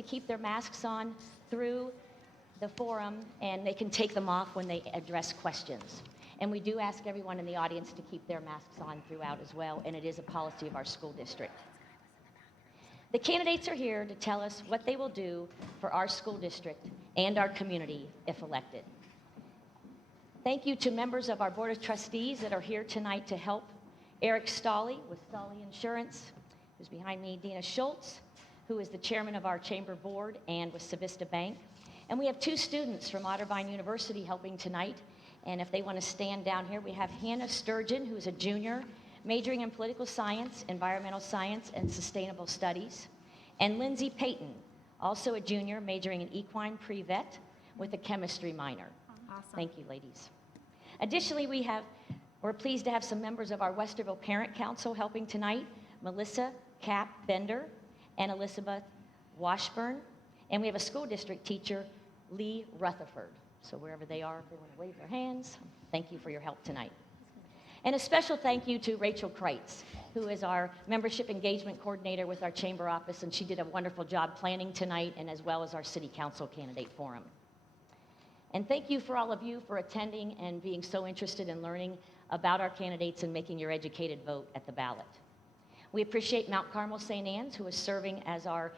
to keep their masks on through the forum, and they can take them off when they address questions. And we do ask everyone in the audience to keep their masks on throughout as well, and it is a policy of our school district. The candidates are here to tell us what they will do for our school district and our community if elected. Thank you to members of our Board of Trustees that are here tonight to help. Eric Stolley with Stolley Insurance, who's behind me, Dina Schultz, who is the chairman of our chamber board and with Civista Bank. And we have two students from Otterbein University helping tonight. And if they want to stand down here, we have Hannah Sturgeon, who is a junior, majoring in political science, environmental science, and sustainable studies. And Lindsay Payton, also a junior, majoring in equine pre-vet with a chemistry minor. Awesome. Thank you, ladies. Additionally, we're pleased to have some members of our Westerville Parent Council helping tonight, Melissa Cap Bender and Elizabeth Washburn. And we have a school district teacher, Lee Rutherford. So wherever they are, if they want to wave their hands, thank you for your help tonight. And a special thank you to Rachel Kreitz, who is our membership engagement coordinator with our chamber office, and she did a wonderful job planning tonight, and as well as our city council candidate forum. And thank you for all of you for attending and being so interested in learning about our candidates and making your educated vote at the ballot. We appreciate Mount Carmel St. Anne's, who is serving as our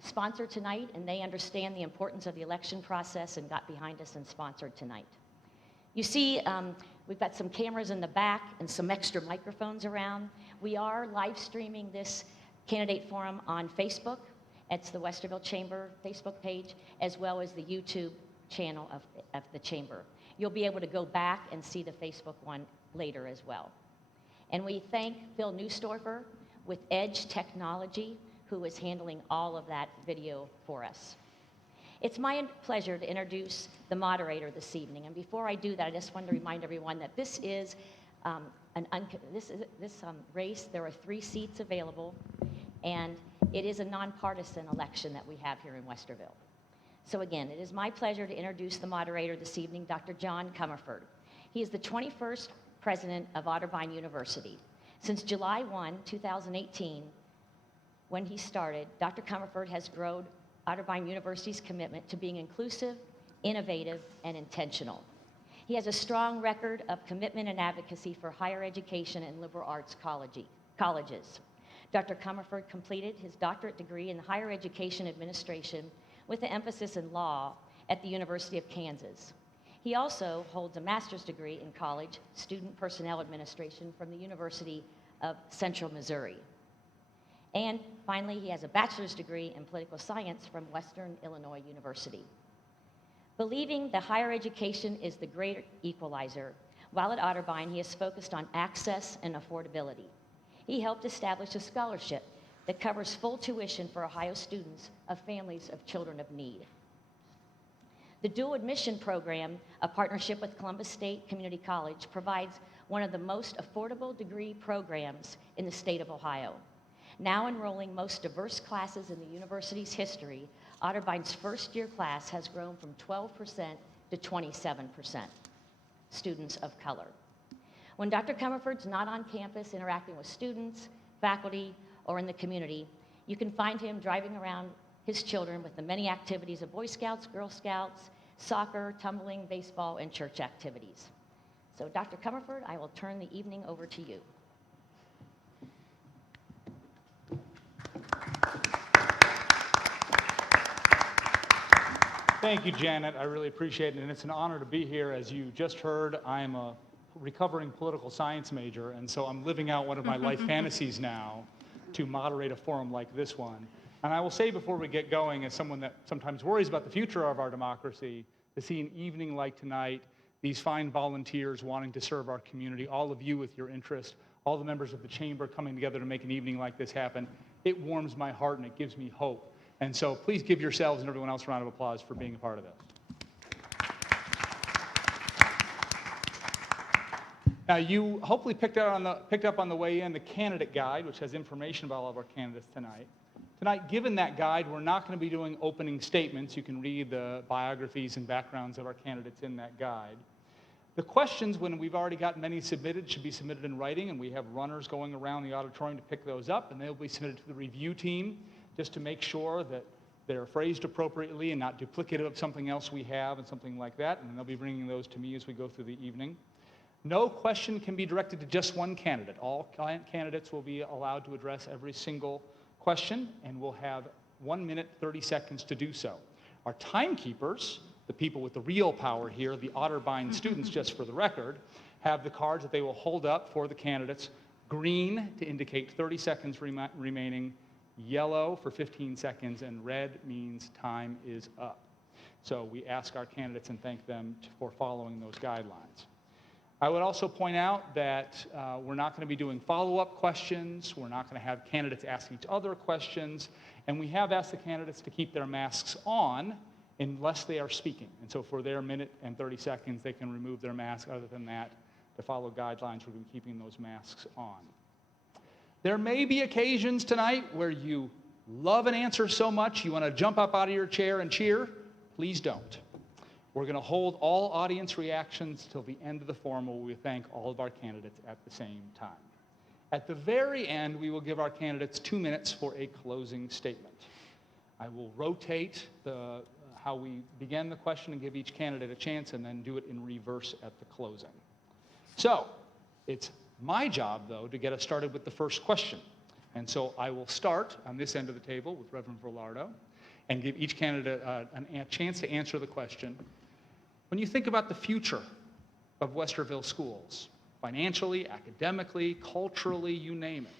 sponsor tonight, and they understand the importance of the election process and got behind us and sponsored tonight. You see, we've got some cameras in the back and some extra microphones around. We are live streaming this candidate forum on Facebook. It's the Westerville Chamber Facebook page, as well as the YouTube channel of the chamber. You'll be able to go back and see the Facebook one later as well. And we thank Phil Neustorfer with Edge Technology, who is handling all of that video for us. It's my pleasure to introduce the moderator this evening. And before I do that, I just want to remind everyone that this is this race. There are 3 seats available, and it is a nonpartisan election that we have here in Westerville. So again, it is my pleasure to introduce the moderator this evening, Dr. John Comerford. He is the 21st president of Otterbein University. Since July 1, 2018, when he started, Dr. Comerford has grown Otterbein University's commitment to being inclusive, innovative, and intentional. He has a strong record of commitment and advocacy for higher education and liberal arts colleges. Dr. Comerford completed his doctorate degree in higher education administration with an emphasis in law at the University of Kansas. He also holds a master's degree in college student personnel administration from the University of Central Missouri. And finally, he has a bachelor's degree in political science from Western Illinois University. Believing that higher education is the great equalizer, while at Otterbein, he is focused on access and affordability. He helped establish a scholarship that covers full tuition for Ohio students of families of children of need. The dual admission program, a partnership with Columbus State Community College, provides one of the most affordable degree programs in the state of Ohio. Now enrolling most diverse classes in the university's history, Otterbein's first-year class has grown from 12% to 27% students of color. When Dr. Comerford's not on campus interacting with students, faculty, or in the community, you can find him driving around his children with the many activities of Boy Scouts, Girl Scouts, soccer, tumbling, baseball, and church activities. So Dr. Comerford, I will turn the evening over to you. Thank you, Janet. I really appreciate it, and it's an honor to be here. As you just heard, I'm a recovering political science major, and so I'm living out one of my life fantasies now to moderate a forum like this one. And I will say before we get going, as someone that sometimes worries about the future of our democracy, to see an evening like tonight, these fine volunteers wanting to serve our community, all of you with your interest, all the members of the chamber coming together to make an evening like this happen, it warms my heart and it gives me hope. And so please give yourselves and everyone else a round of applause for being a part of this. Now, you hopefully picked up on the way in the candidate guide, which has information about all of our candidates tonight. Tonight, given that guide, we're not going to be doing opening statements. You can read the biographies and backgrounds of our candidates in that guide. The questions, when we've already got many submitted, should be submitted in writing, and we have runners going around the auditorium to pick those up, and they'll be submitted to the review team just to make sure that they're phrased appropriately and not duplicative of something else we have and something like that, and they'll be bringing those to me as we go through the evening. No question can be directed to just one candidate. All candidates will be allowed to address every single question, and we'll have 1 minute, 30 seconds to do so. Our timekeepers, the people with the real power here, the Otterbein students, just for the record, have the cards that they will hold up for the candidates. Green to indicate 30 seconds remaining, yellow for 15 seconds, and red means time is up. So we ask our candidates and thank them for following those guidelines. I would also point out that we're not going to be doing follow-up questions. We're not going to have candidates ask each other questions. And we have asked the candidates to keep their masks on unless they are speaking. And so for their minute and 30 seconds, they can remove their mask. Other than that, to follow guidelines, we're going to be keeping those masks on. There may be occasions tonight where you love an answer so much you want to jump up out of your chair and cheer. Please don't. We're going to hold all audience reactions till the end of the forum, where we thank all of our candidates at the same time. At the very end, we will give our candidates 2 minutes for a closing statement. I will rotate how we begin the question and give each candidate a chance, and then do it in reverse at the closing. So, it's my job, though, to get us started with the first question. And so I will start on this end of the table with Reverend Velardo and give each candidate a chance to answer the question. When you think about the future of Westerville schools, financially, academically, culturally, you name it,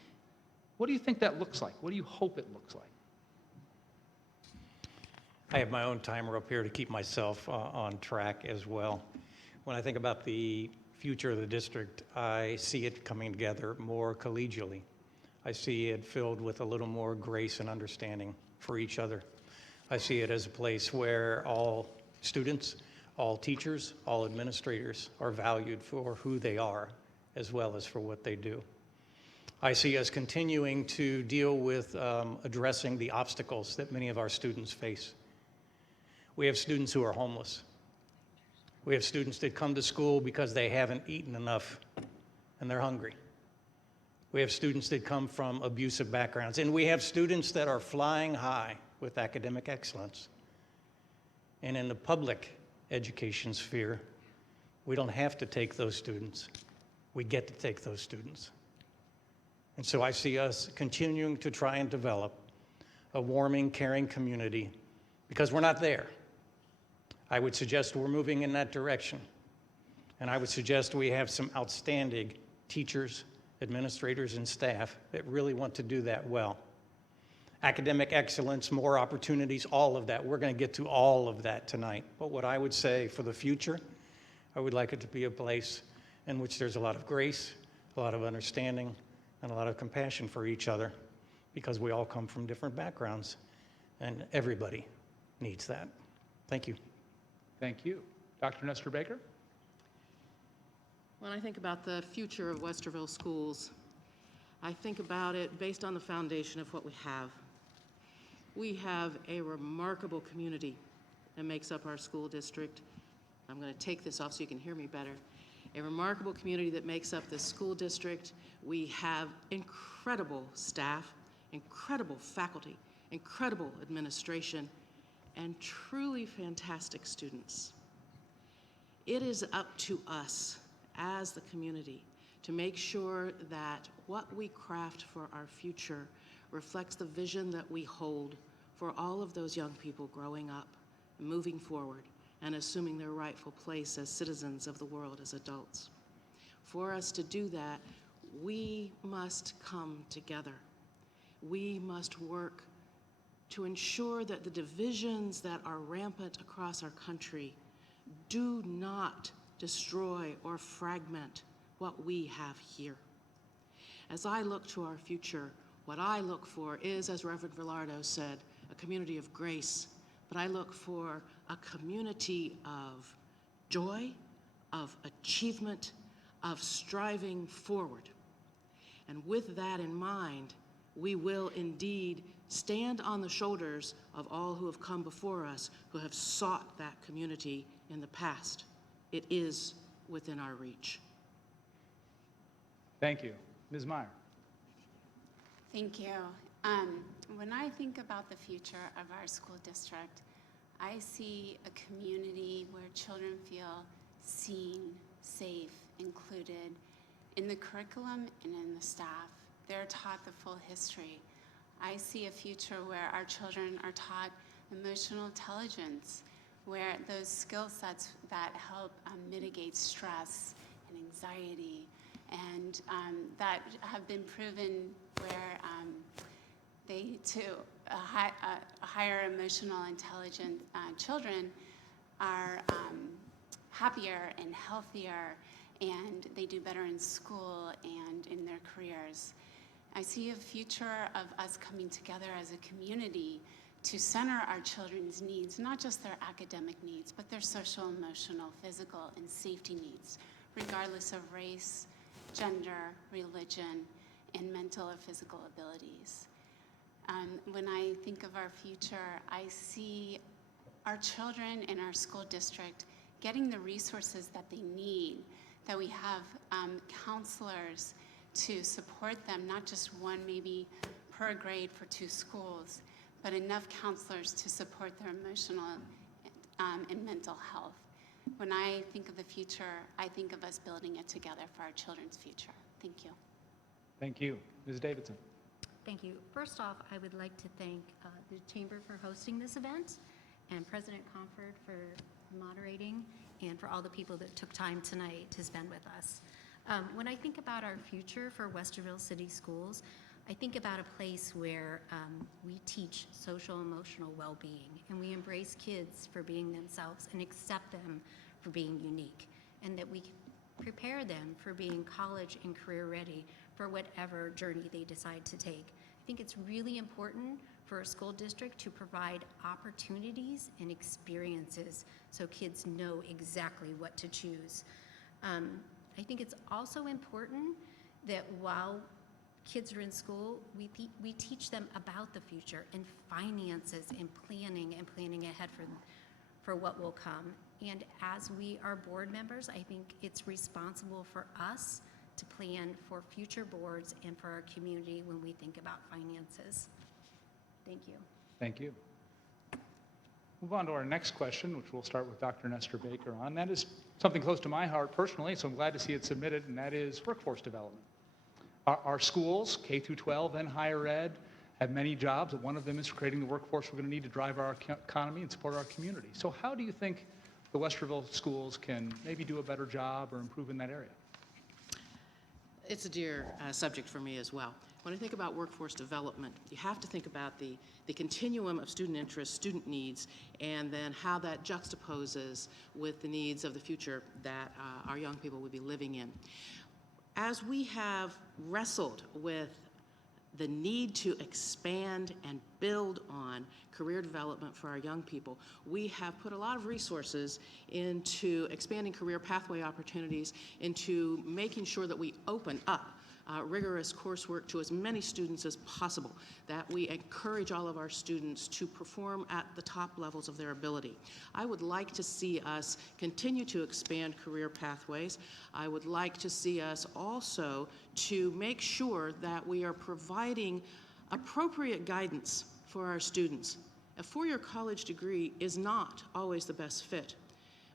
what do you think that looks like? What do you hope it looks like? I have my own timer up here to keep myself on track as well. When I think about the future of the district, I see it coming together more collegially. I see it filled with a little more grace and understanding for each other. I see it as a place where all students, all teachers, all administrators are valued for who they are as well as for what they do. I see us continuing to deal with addressing the obstacles that many of our students face. We have students who are homeless. We have students that come to school because they haven't eaten enough and they're hungry. We have students that come from abusive backgrounds, and we have students that are flying high with academic excellence. And in the public education sphere, we don't have to take those students. We get to take those students. And so I see us continuing to try and develop a warming, caring community, because we're not there. I would suggest we're moving in that direction. And I would suggest we have some outstanding teachers, administrators, and staff that really want to do that well. Academic excellence, more opportunities, all of that. We're going to get to all of that tonight. But what I would say for the future, I would like it to be a place in which there's a lot of grace, a lot of understanding, and a lot of compassion for each other, because we all come from different backgrounds, and everybody needs that. Thank you. Thank you. Dr. Nestor Baker? When I think about the future of Westerville schools, I think about it based on the foundation of what we have. We have a remarkable community that makes up our school district. I'm going to take this off so you can hear me better. A remarkable community that makes up this school district. We have incredible staff, incredible faculty, incredible administration, and truly fantastic students. It is up to us as the community to make sure that what we craft for our future reflects the vision that we hold for all of those young people growing up, moving forward, and assuming their rightful place as citizens of the world as adults. For us to do that, we must come together. We must work to ensure that the divisions that are rampant across our country do not destroy or fragment what we have here. As I look to our future, what I look for is, as Reverend Velardo said, a community of grace, but I look for a community of joy, of achievement, of striving forward. And with that in mind, we will indeed stand on the shoulders of all who have come before us, who have sought that community in the past. It is within our reach. Thank you. Ms. Meyer? Thank you. When I think about the future of our school district, I see a community where children feel seen, safe, included in the curriculum and in the staff. They're taught the full history. I see a future where our children are taught emotional intelligence, where those skill sets that help mitigate stress and anxiety, and that have been proven where higher emotional intelligent children are happier and healthier, and they do better in school and in their careers. I see a future of us coming together as a community to center our children's needs, not just their academic needs, but their social, emotional, physical, and safety needs, regardless of race, gender, religion, and mental or physical abilities. When I think of our future, I see our children in our school district getting the resources that they need, that we have counselors to support them, not just one maybe per grade for 2 schools, but enough counselors to support their emotional and mental health. When I think of the future, I think of us building it together for our children's future. Thank you. Thank you. Ms. Davidson. Thank you. First off, I would like to thank the Chamber for hosting this event, and President Comfort for moderating, and for all the people that took time tonight to spend with us. When I think about our future for Westerville City Schools, I think about a place where we teach social emotional well-being, and we embrace kids for being themselves and accept them for being unique, and that we prepare them for being college and career ready for whatever journey they decide to take. I think it's really important for a school district to provide opportunities and experiences so kids know exactly what to choose. I think it's also important that while kids are in school, we teach them about the future and finances and planning ahead for what will come. And as we are board members, I think it's responsible for us to plan for future boards and for our community when we think about finances. Thank you. Thank you. Move on to our next question, which we'll start with Dr. Nestor Baker on. That is something close to my heart personally, so I'm glad to see it submitted, and that is workforce development. Our schools, K through 12 and higher ed, have many jobs, and one of them is creating the workforce we're going to need to drive our economy and support our community. So how do you think the Westerville schools can maybe do a better job or improve in that area? It's a dear subject for me as well. When I think about workforce development, you have to think about the continuum of student interests, student needs, and then how that juxtaposes with the needs of the future that our young people will be living in. As we have wrestled with the need to expand and build on career development for our young people, we have put a lot of resources into expanding career pathway opportunities, into making sure that we open up rigorous coursework to as many students as possible, that we encourage all of our students to perform at the top levels of their ability. I would like to see us continue to expand career pathways. I would like to see us also to make sure that we are providing appropriate guidance for our students. A four-year college degree is not always the best fit.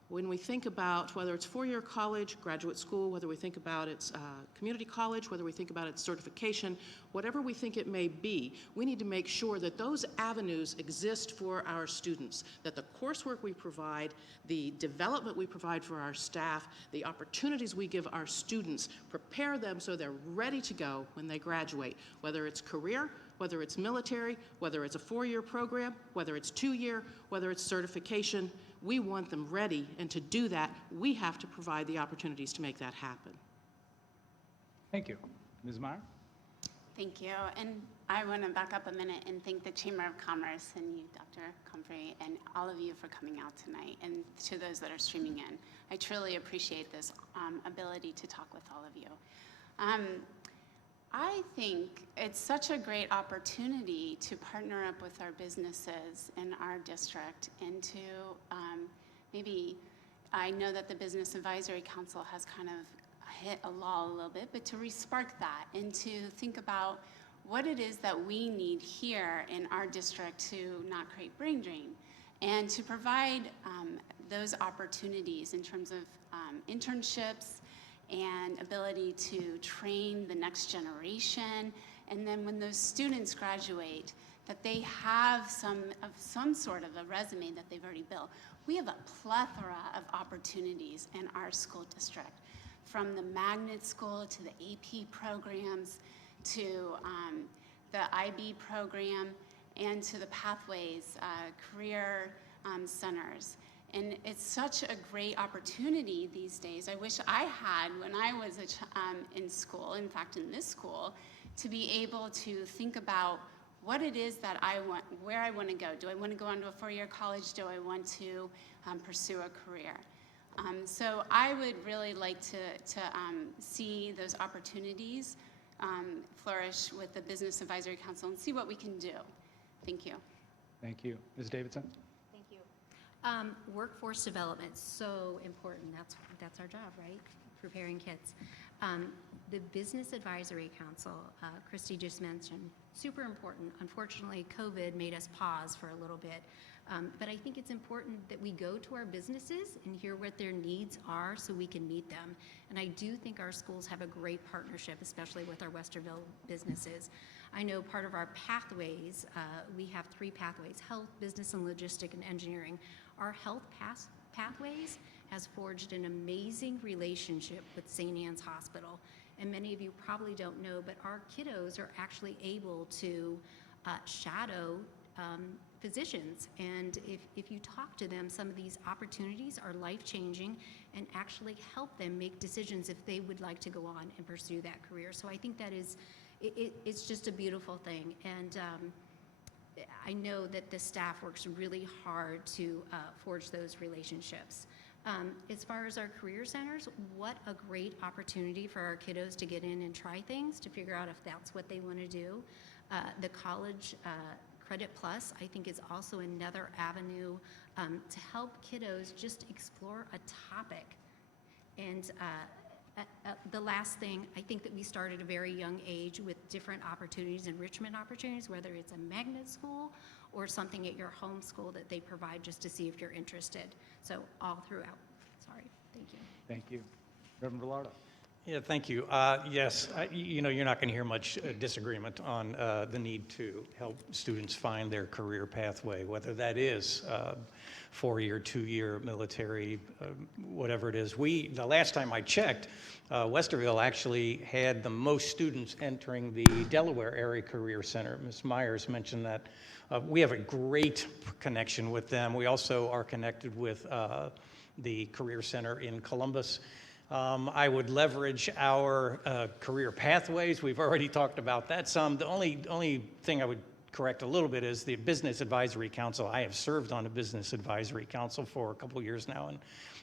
When we think about whether it's four-year college, graduate school, whether we think about its community college, whether we think about its certification, whatever we think it may be, we need to make sure that those avenues exist for our students, that the coursework we provide, the development we provide for our staff, the opportunities we give our students, prepare them so they're ready to go when they graduate, whether it's career, whether it's military, whether it's a four-year program, whether it's two-year, whether it's certification. We want them ready, and to do that, we have to provide the opportunities to make that happen. Thank you. Ms. Meyer? Thank you. And I want to back up a minute and thank the Chamber of Commerce and you, Dr. Comfrey, and all of you for coming out tonight, and to those that are streaming in. I truly appreciate this ability to talk with all of you. I think it's such a great opportunity to partner up with our businesses in our district and to maybe, I know that the Business Advisory Council has kind of hit a lull a little bit, but to re-spark that and to think about what it is that we need here in our district to not create brain drain and to provide those opportunities in terms of internships and ability to train the next generation. And then when those students graduate, that they have some sort of a resume that they've already built. We have a plethora of opportunities in our school district, from the magnet school to the AP programs to the IB program and to the Pathways career centers. And it's such a great opportunity these days. I wish I had when I was in school, in fact in this school, to be able to think about what it is that I want, where I want to go. Do I want to go on to a four-year college? Do I want to pursue a career? So I would really like to see those opportunities flourish with the Business Advisory Council and see what we can do. Thank you. Thank you. Ms. Davidson? Thank you. Workforce development, so important. That's our job, right? Preparing kids. The Business Advisory Council, Christy just mentioned, super important. Unfortunately, COVID made us pause for a little bit. But I think it's important that we go to our businesses and hear what their needs are so we can meet them. And I do think our schools have a great partnership, especially with our Westerville businesses. I know part of our pathways, we have 3 pathways: health, business, and logistic and engineering. Our health pathways has forged an amazing relationship with St. Anne's Hospital. And many of you probably don't know, but our kiddos are actually able to shadow physicians. And if you talk to them, some of these opportunities are life-changing and actually help them make decisions if they would like to go on and pursue that career. So I think that is, it's just a beautiful thing. And I know that the staff works really hard to forge those relationships. As far as our career centers, what a great opportunity for our kiddos to get in and try things, to figure out if that's what they want to do. The College Credit Plus, I think, is also another avenue to help kiddos just explore a topic. And the last thing, I think that we start at a very young age with different opportunities, enrichment opportunities, whether it's a magnet school or something at your home school that they provide just to see if you're interested. So all throughout. Sorry. Thank you. Thank you. Reverend Velardo? Yeah, thank you. Yes, you know, you're not going to hear much disagreement on the need to help students find their career pathway, whether that is 4-year, 2-year military, whatever it is. The last time I checked, Westerville actually had the most students entering the Delaware Area Career Center. Ms. Myers mentioned that. We have a great connection with them. We also are connected with the Career Center in Columbus. I would leverage our career pathways. We've already talked about that some. The only thing I would correct a little bit is the Business Advisory Council. I have served on a Business Advisory Council for a couple years now, and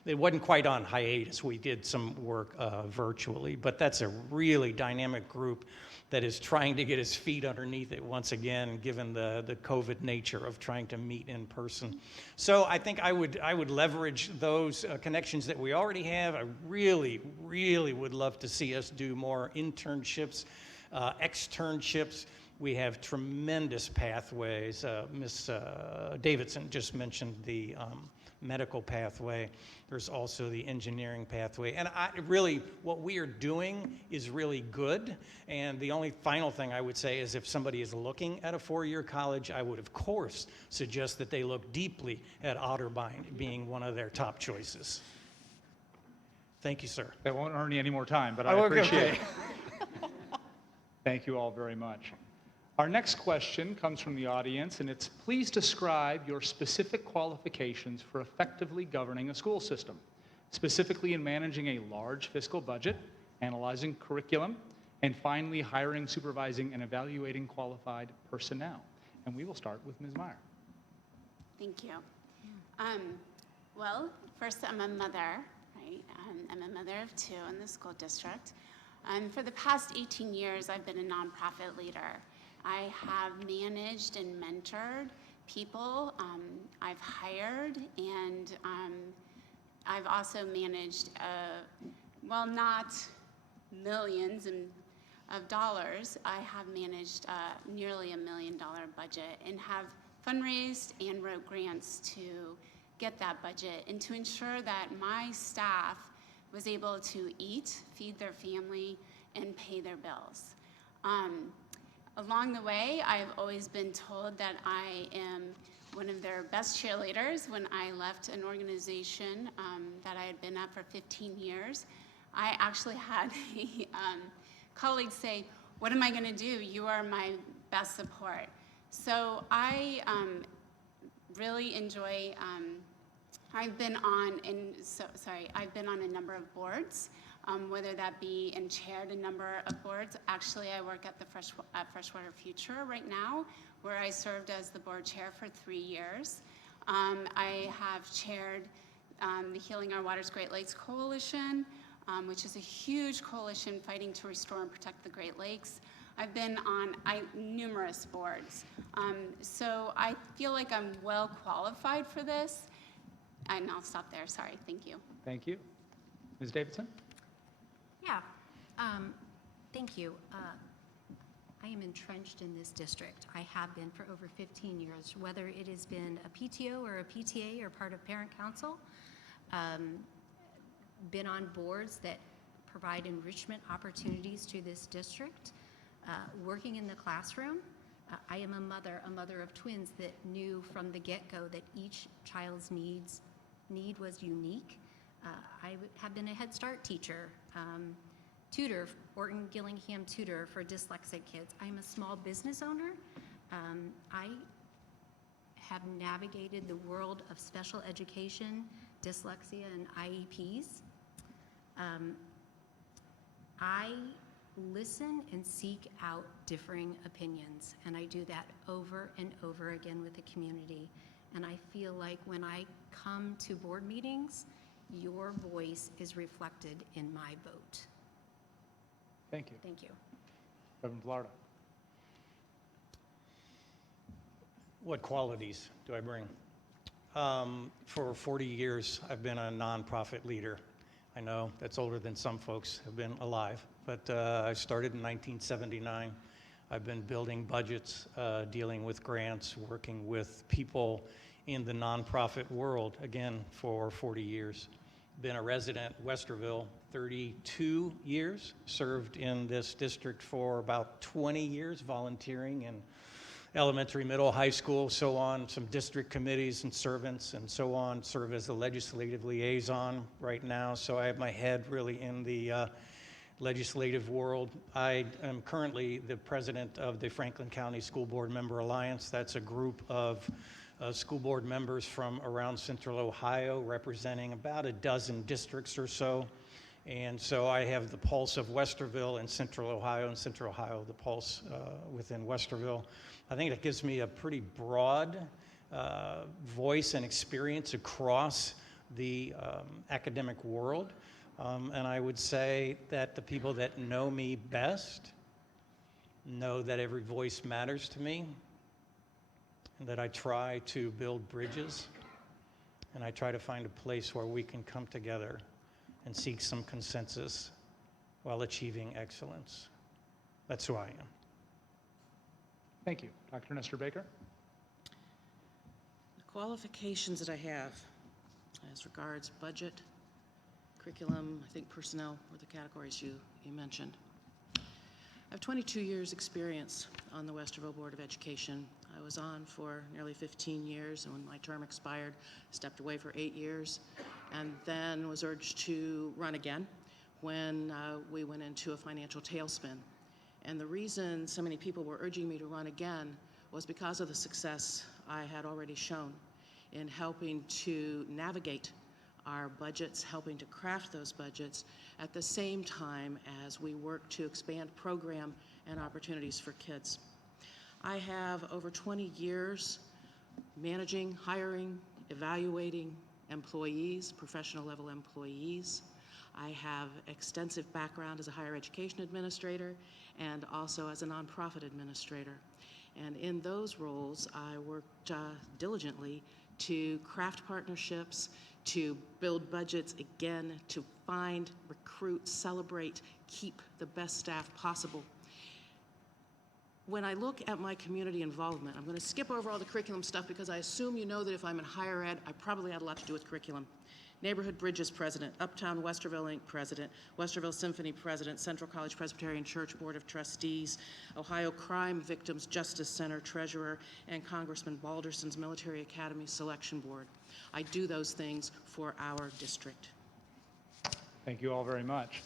it wasn't quite on hiatus. We did some work virtually, but that's a really dynamic group that is trying to get his feet underneath it once again, given the COVID nature of trying to meet in person. So I think I would leverage those connections that we already have. I really, really would love to see us do more internships, externships. We have tremendous pathways. Ms. Davidson just mentioned the medical pathway. There's also the engineering pathway. And really, what we are doing is really good. And the only final thing I would say is if somebody is looking at a 4-year college, I would, of course, suggest that they look deeply at Otterbein being one of their top choices. Thank you, sir. That won't earn you any more time, but I appreciate it. Thank you all very much. Our next question comes from the audience, and it's, please describe your specific qualifications for effectively governing a school system, specifically in managing a large fiscal budget, analyzing curriculum, and finally hiring, supervising, and evaluating qualified personnel. And we will start with Ms. Meyer. Thank you. Well, first, I'm a mother, right? I'm a mother of 2 in the school district. For the past 18 years, I've been a nonprofit leader. I have managed and mentored people. I've hired, and I've also managed, well, not millions, of dollars, I have managed nearly $1 million budget and have fundraised and wrote grants to get that budget and to ensure that my staff was able to eat, feed their family, and pay their bills. Along the way, I've always been told that I am one of their best cheerleaders. When I left an organization that I had been at for 15 years, I actually had a colleague say, "What am I going to do? You are my best support." So I really enjoy, I've been on a number of boards, whether that be and chaired a number of boards. Actually, I work at the Freshwater Future right now, where I served as the board chair for 3 years. I have chaired the Healing Our Waters Great Lakes Coalition, which is a huge coalition fighting to restore and protect the Great Lakes. I've been on numerous boards. So I feel like I'm well qualified for this. And I'll stop there. Sorry. Thank you. Thank you. Ms. Davidson? Yeah, thank you. I am entrenched in this district. I have been for over 15 years, whether it has been a PTO or a PTA or part of parent council. Been on boards that provide enrichment opportunities to this district. Working in the classroom. I am a mother of twins that knew from the get-go that each child's need was unique. I have been a Head Start teacher, tutor, Orton Gillingham tutor for dyslexic kids. I'm a small business owner. I have navigated the world of special education, dyslexia, and IEPs. I listen and seek out differing opinions, and I do that over and over again with the community. And I feel like when I come to board meetings, your voice is reflected in my vote. Thank you. Thank you. Reverend Velarde? What qualities do I bring? For 40 years, I've been a nonprofit leader. I know that's older than some folks have been alive, but I started in 1979. I've been building budgets, dealing with grants, working with people in the nonprofit world, again, for 40 years. Been a resident in Westerville 32 years, served in this district for about 20 years, volunteering in elementary, middle, high school, so on, some district committees and servants and so on, serve as the legislative liaison right now, so I have my head really in the legislative world. I am currently the president of the Franklin County School Board Member Alliance. That's a group of school board members from around Central Ohio, representing about a dozen districts or so. And so I have the pulse of Westerville and Central Ohio the pulse within Westerville. I think that gives me a pretty broad voice and experience across the academic world. And I would say that the people that know me best know that every voice matters to me, and that I try to build bridges, and I try to find a place where we can come together and seek some consensus while achieving excellence. That's who I am. Thank you. Dr. Nestor Baker? The qualifications that I have as regards budget, curriculum, I think personnel were the categories you mentioned. I have 22 years experience on the Westerville Board of Education. I was on for nearly 15 years, and when my term expired, stepped away for 8 years, and then was urged to run again when we went into a financial tailspin. And the reason so many people were urging me to run again was because of the success I had already shown in helping to navigate our budgets, helping to craft those budgets at the same time as we work to expand program and opportunities for kids. I have over 20 years managing, hiring, evaluating employees, professional level employees. I have extensive background as a higher education administrator and also as a nonprofit administrator. And in those roles, I worked diligently to craft partnerships, to build budgets again, to find, recruit, celebrate, keep the best staff possible. When I look at my community involvement, I'm going to skip over all the curriculum stuff because I assume you know that if I'm in higher ed, I probably had a lot to do with curriculum. Neighborhood Bridges president, Uptown Westerville Inc. president, Westerville Symphony president, Central College Presbyterian Church Board of Trustees, Ohio Crime Victims Justice Center treasurer, and Congressman Balderson's Military Academy Selection Board. I do those things for our district. Thank you all very much.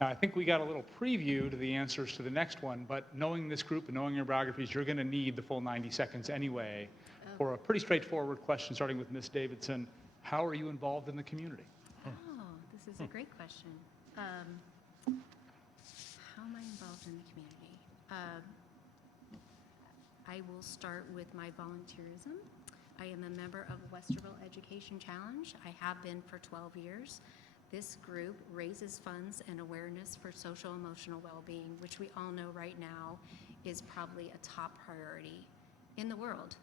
Now, I think we got a little preview to the answers to the next one, but knowing this group and knowing your biographies, you're going to need the full 90 seconds anyway for a pretty straightforward question, starting with Ms. Davidson. How are you involved in the community? Oh, this is a great question. How am I involved in the community? I will start with my volunteerism. I am a member of Westerville Education Challenge. I have been for 12 years. This group raises funds and awareness for social emotional well-being, which we all know right now is probably a top priority in the world.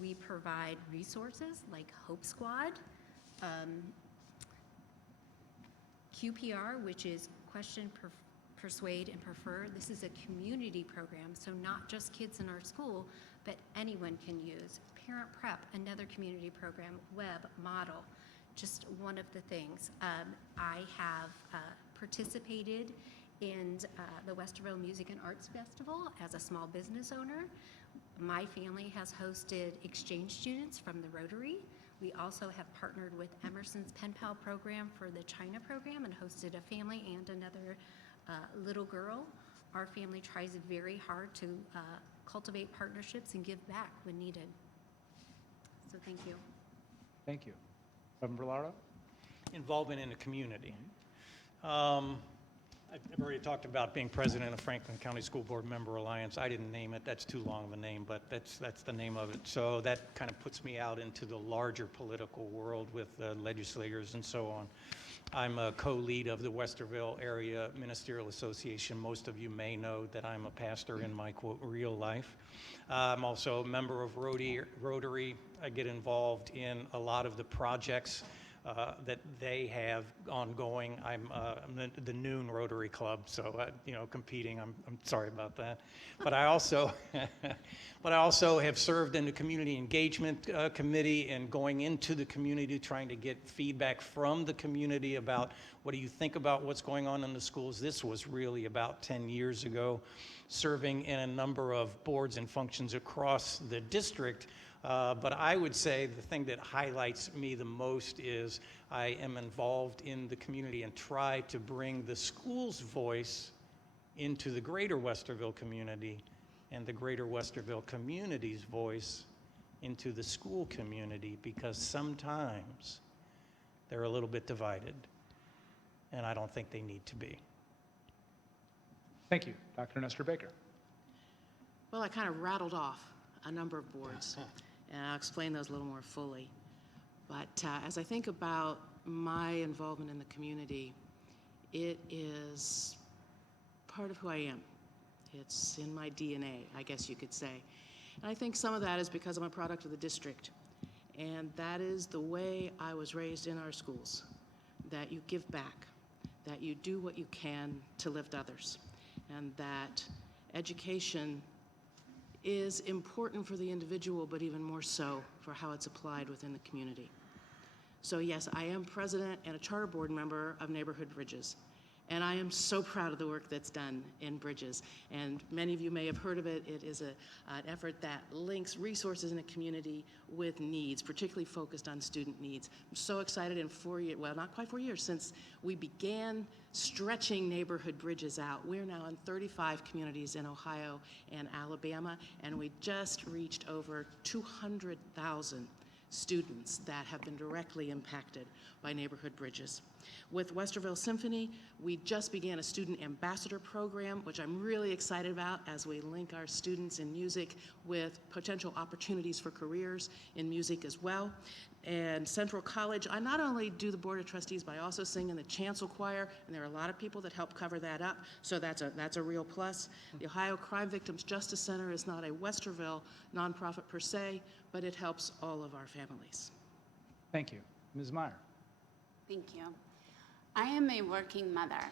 We provide resources like Hope Squad, QPR, which is Question, Persuade, and Prefer. This is a community program, so not just kids in our school, but anyone can use. Parent Prep, another community program, Web, Model, just one of the things. I have participated in the Westerville Music and Arts Festival as a small business owner. My family has hosted exchange students from the Rotary. We also have partnered with Emerson's Pen Pal program for the China program and hosted a family and another little girl. Our family tries very hard to cultivate partnerships and give back when needed. So thank you. Thank you. Reverend Velardo? Involvement in the community. I've already talked about being president of Franklin County School Board Member Alliance. I didn't name it. That's too long of a name, but that's the name of it. So that kind of puts me out into the larger political world with legislators and so on. I'm a co-lead of the Westerville Area Ministerial Association. Most of you may know that I'm a pastor in my, quote, real life. I'm also a member of Rotary. I get involved in a lot of the projects that they have ongoing. I'm the noon Rotary Club, so competing. I'm sorry about that, but I also have served in the community engagement committee and going into the community, trying to get feedback from the community about what do you think about what's going on in the schools. This was really about 10 years ago, serving in a number of boards and functions across the district. But I would say the thing that highlights me the most is I am involved in the community and try to bring the school's voice into the greater Westerville community and the greater Westerville community's voice into the school community, because sometimes they're a little bit divided, and I don't think they need to be. Thank you. Dr. Nestor Baker. Well, I kind of rattled off a number of boards, and I'll explain those a little more fully. But as I think about my involvement in the community, it is part of who I am. It's in my DNA, I guess you could say. And I think some of that is because I'm a product of the district. And that is the way I was raised in our schools, that you give back, that you do what you can to lift others, and that education is important for the individual, but even more so for how it's applied within the community. So yes, I am president and a charter board member of Neighborhood Bridges. And I am so proud of the work that's done in Bridges. And many of you may have heard of it. It is an effort that links resources in a community with needs, particularly focused on student needs. I'm so excited in 4 years, well, not quite 4 years, since we began stretching Neighborhood Bridges out. We're now in 35 communities in Ohio and Alabama, and we just reached over 200,000 students that have been directly impacted by Neighborhood Bridges. With Westerville Symphony, we just began a student ambassador program, which I'm really excited about as we link our students in music with potential opportunities for careers in music as well. And Central College, I not only do the Board of Trustees, but I also sing in the chancel choir, and there are a lot of people that help cover that up, so that's a real plus. The Ohio Crime Victims Justice Center is not a Westerville nonprofit per se, but it helps all of our families. Thank you. Ms. Meyer. Thank you. I am a working mother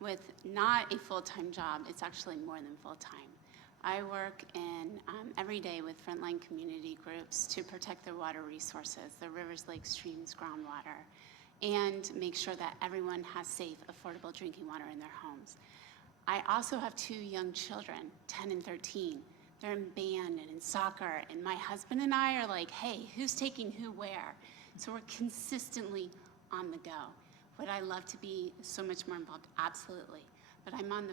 with not a full-time job. It's actually more than full-time. I work every day with frontline community groups to protect their water resources, the rivers, lakes, streams, groundwater, and make sure that everyone has safe, affordable drinking water in their homes. I also have 2 young children, 10 and 13. They're in band and in soccer, and my husband and I are like, hey, who's taking who where? So we're consistently on the go. Would I love to be so much more involved? Absolutely. But I'm on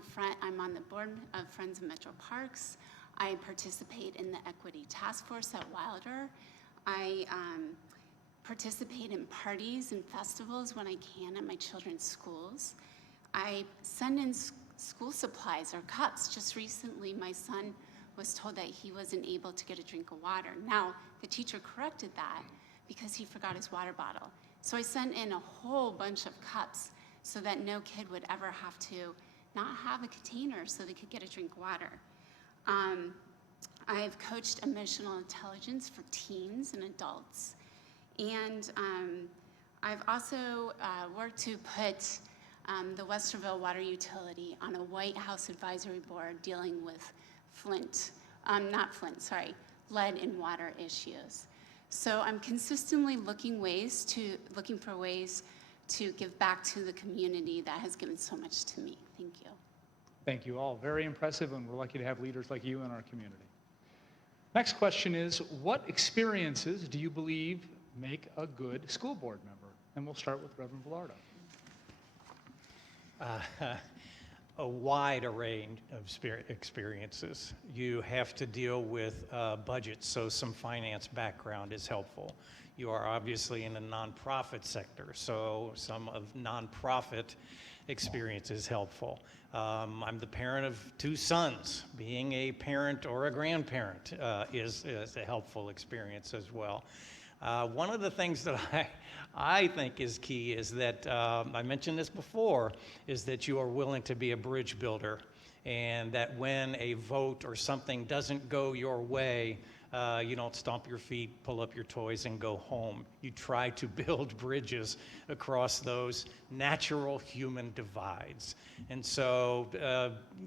the board of Friends of Metro Parks. I participate in the Equity Task Force at Wilder. I participate in parties and festivals when I can at my children's schools. I send in school supplies or cups. Just recently, my son was told that he wasn't able to get a drink of water. Now, the teacher corrected that because he forgot his water bottle. So I sent in a whole bunch of cups so that no kid would ever have to not have a container so they could get a drink of water. I've coached emotional intelligence for teens and adults. And I've also worked to put the Westerville Water Utility on a White House advisory board dealing with lead in water issues. So I'm consistently looking for ways to give back to the community that has given so much to me. Thank you. Thank you all. Very impressive, and we're lucky to have leaders like you in our community. Next question is, what experiences do you believe make a good school board member? And we'll start with Reverend Velardo. A wide array of experiences. You have to deal with budgets, so some finance background is helpful. You are obviously in the nonprofit sector, so some of nonprofit experience is helpful. I'm the parent of 2 sons. Being a parent or a grandparent is a helpful experience as well. One of the things that I think is key is that, I mentioned this before, is that you are willing to be a bridge builder, and that when a vote or something doesn't go your way, you don't stomp your feet, pull up your toys, and go home. You try to build bridges across those natural human divides. And so,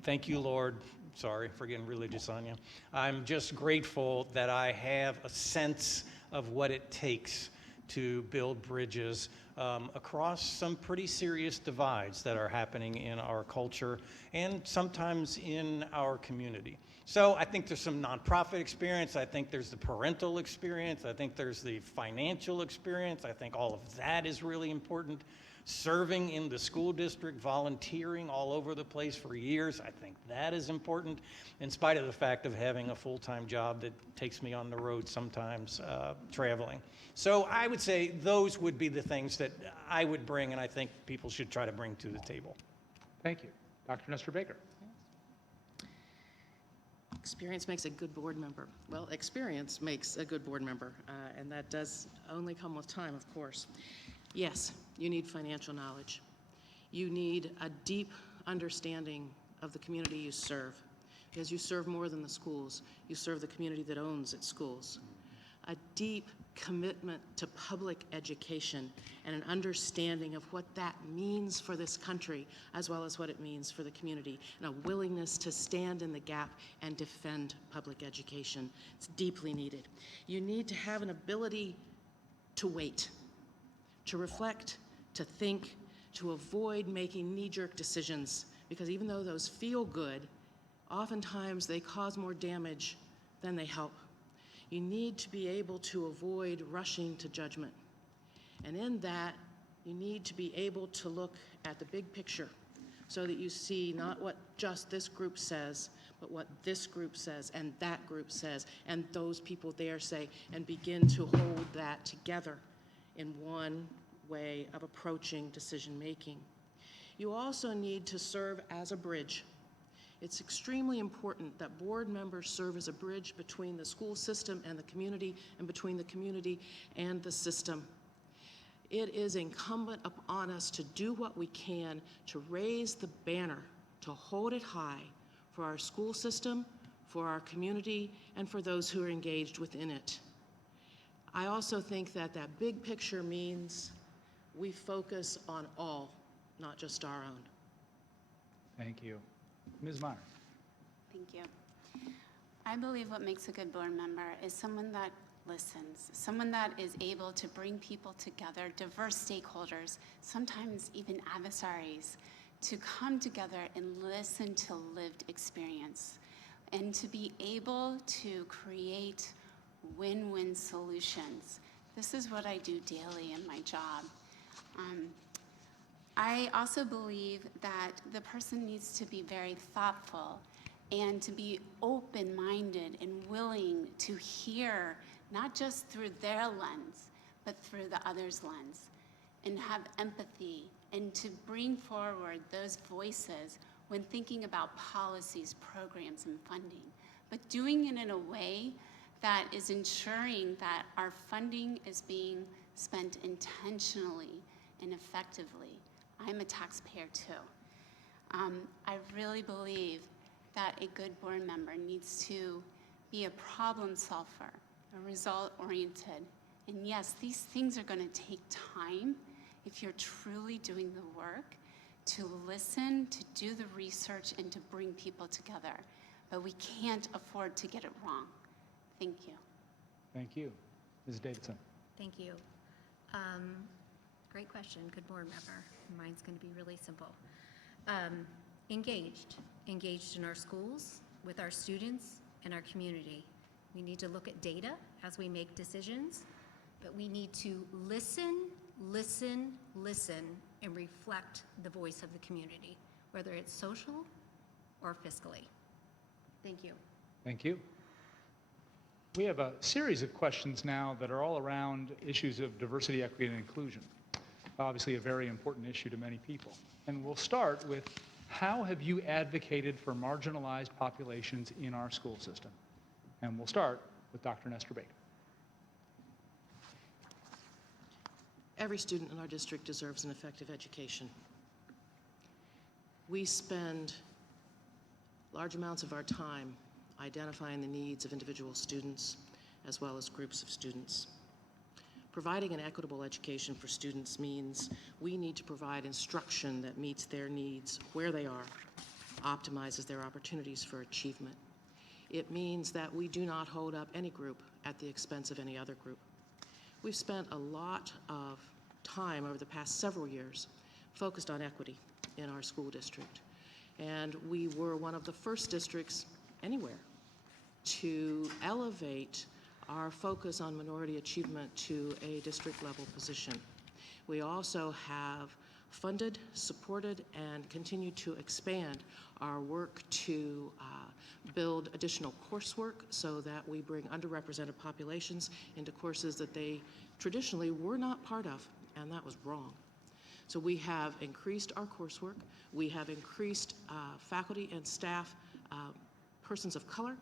thank you, Lord. Sorry for getting religious on you. I'm just grateful that I have a sense of what it takes to build bridges across some pretty serious divides that are happening in our culture and sometimes in our community. So I think there's some nonprofit experience. I think there's the parental experience. I think there's the financial experience. I think all of that is really important. Serving in the school district, volunteering all over the place for years, I think that is important, in spite of the fact of having a full-time job that takes me on the road sometimes traveling. So I would say those would be the things that I would bring, and I think people should try to bring to the table. Thank you. Dr. Nestor Baker. Experience makes a good board member. Well, experience makes a good board member, and that does only come with time, of course. Yes, you need financial knowledge. You need a deep understanding of the community you serve, because you serve more than the schools. You serve the community that owns its schools. A deep commitment to public education and an understanding of what that means for this country, as well as what it means for the community, and a willingness to stand in the gap and defend public education. It's deeply needed. You need to have an ability to wait, to reflect, to think, to avoid making knee-jerk decisions, because even though those feel good, oftentimes they cause more damage than they help. You need to be able to avoid rushing to judgment. And in that, you need to be able to look at the big picture so that you see not what just this group says, but what this group says, and that group says, and those people there say, and begin to hold that together in one way of approaching decision-making. You also need to serve as a bridge. It's extremely important that board members serve as a bridge between the school system and the community, and between the community and the system. It is incumbent upon us to do what we can to raise the banner, to hold it high for our school system, for our community, and for those who are engaged within it. I also think that that big picture means we focus on all, not just our own. Thank you. Ms. Meyer. Thank you. I believe what makes a good board member is someone that listens, someone that is able to bring people together, diverse stakeholders, sometimes even adversaries, to come together and listen to lived experience, and to be able to create win-win solutions. This is what I do daily in my job. I also believe that the person needs to be very thoughtful and to be open-minded and willing to hear, not just through their lens, but through the other's lens, and have empathy, and to bring forward those voices when thinking about policies, programs, and funding, but doing it in a way that is ensuring that our funding is being spent intentionally and effectively. I'm a taxpayer too. I really believe that a good board member needs to be a problem solver, a result-oriented. And yes, these things are going to take time if you're truly doing the work to listen, to do the research, and to bring people together. But we can't afford to get it wrong. Thank you. Thank you. Ms. Davidson. Thank you. Great question, good board member. Mine's going to be really simple. Engaged in our schools, with our students, and our community. We need to look at data as we make decisions, but we need to listen, and reflect the voice of the community, whether it's social or fiscally. Thank you. Thank you. We have a series of questions now that are all around issues of diversity, equity, and inclusion. Obviously a very important issue to many people. And we'll start with, how have you advocated for marginalized populations in our school system? And we'll start with Dr. Nestor Baker. Every student in our district deserves an effective education. We spend large amounts of our time identifying the needs of individual students as well as groups of students. Providing an equitable education for students means we need to provide instruction that meets their needs where they are, optimizes their opportunities for achievement. It means that we do not hold up any group at the expense of any other group. We've spent a lot of time over the past several years focused on equity in our school district. And we were one of the first districts anywhere to elevate our focus on minority achievement to a district level position. We also have funded, supported, and continue to expand our work to build additional coursework so that we bring underrepresented populations into courses that they traditionally were not part of, and that was wrong. So we have increased our coursework. We have increased faculty and staff, persons of color.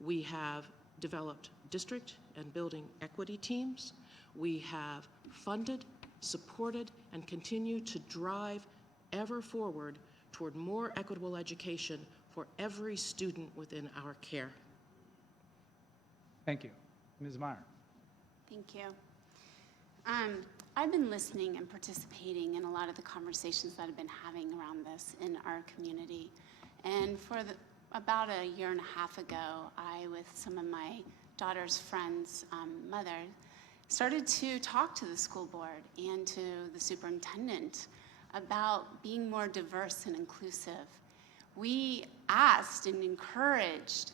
We have developed district and building equity teams. We have funded, supported, and continue to drive ever forward toward more equitable education for every student within our care. Thank you. Ms. Meyer. Thank you. I've been listening and participating in a lot of the conversations that I've been having around this in our community. And for about a year and a half ago, I, with some of my daughter's friends' mother, started to talk to the school board and to the superintendent about being more diverse and inclusive. We asked and encouraged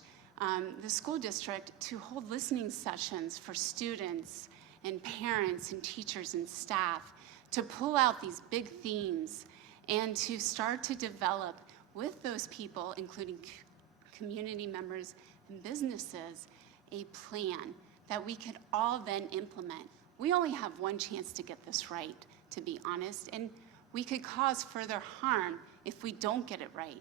the school district to hold listening sessions for students and parents and teachers and staff to pull out these big themes and to start to develop with those people, including community members and businesses, a plan that we could all then implement. We only have one chance to get this right, to be honest, and we could cause further harm if we don't get it right.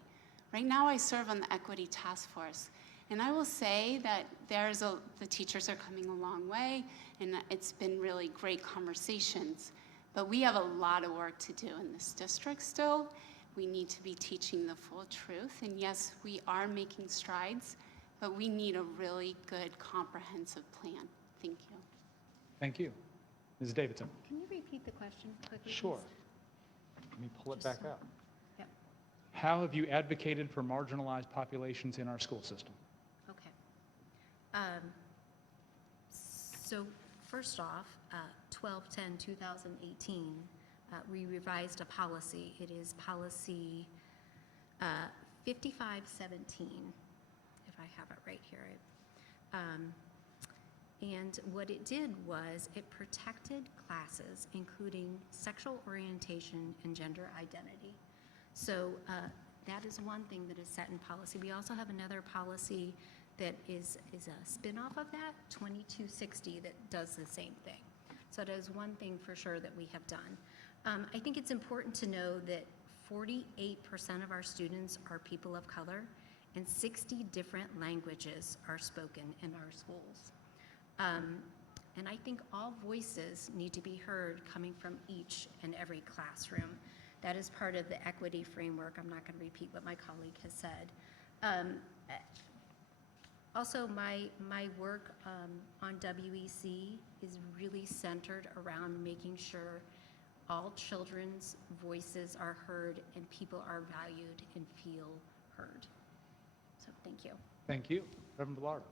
Right now I serve on the Equity Task Force, and I will say that the teachers are coming a long way, and it's been really great conversations, but we have a lot of work to do in this district still. We need to be teaching the full truth, and yes, we are making strides, but we need a really good comprehensive plan. Thank you. Thank you. Mrs. Davidson? Can you repeat the question quickly? Sure. please? Let me pull it Just back so- up. Yep, How have you advocated for marginalized populations in our school system? okay. So first off, 12/10/2018, we revised a policy. It is policy 5517, if I have it right here. And what it did was it protected classes, including sexual orientation and gender identity. So that is one thing that is set in policy. We also have another policy that is a spin-off of that, 2260, that does the same thing. So that is one thing for sure that we have done. I think it's important to know that 48% of our students are people of color, and 60 different languages are spoken in our schools. And I think all voices need to be heard coming from each and every classroom. That is part of the equity framework. I'm not going to repeat what my colleague has said. Also, my work on WEC is really centered around making sure all children's voices are heard and people are valued and feel heard. So thank you. Thank you. Reverend Ballard?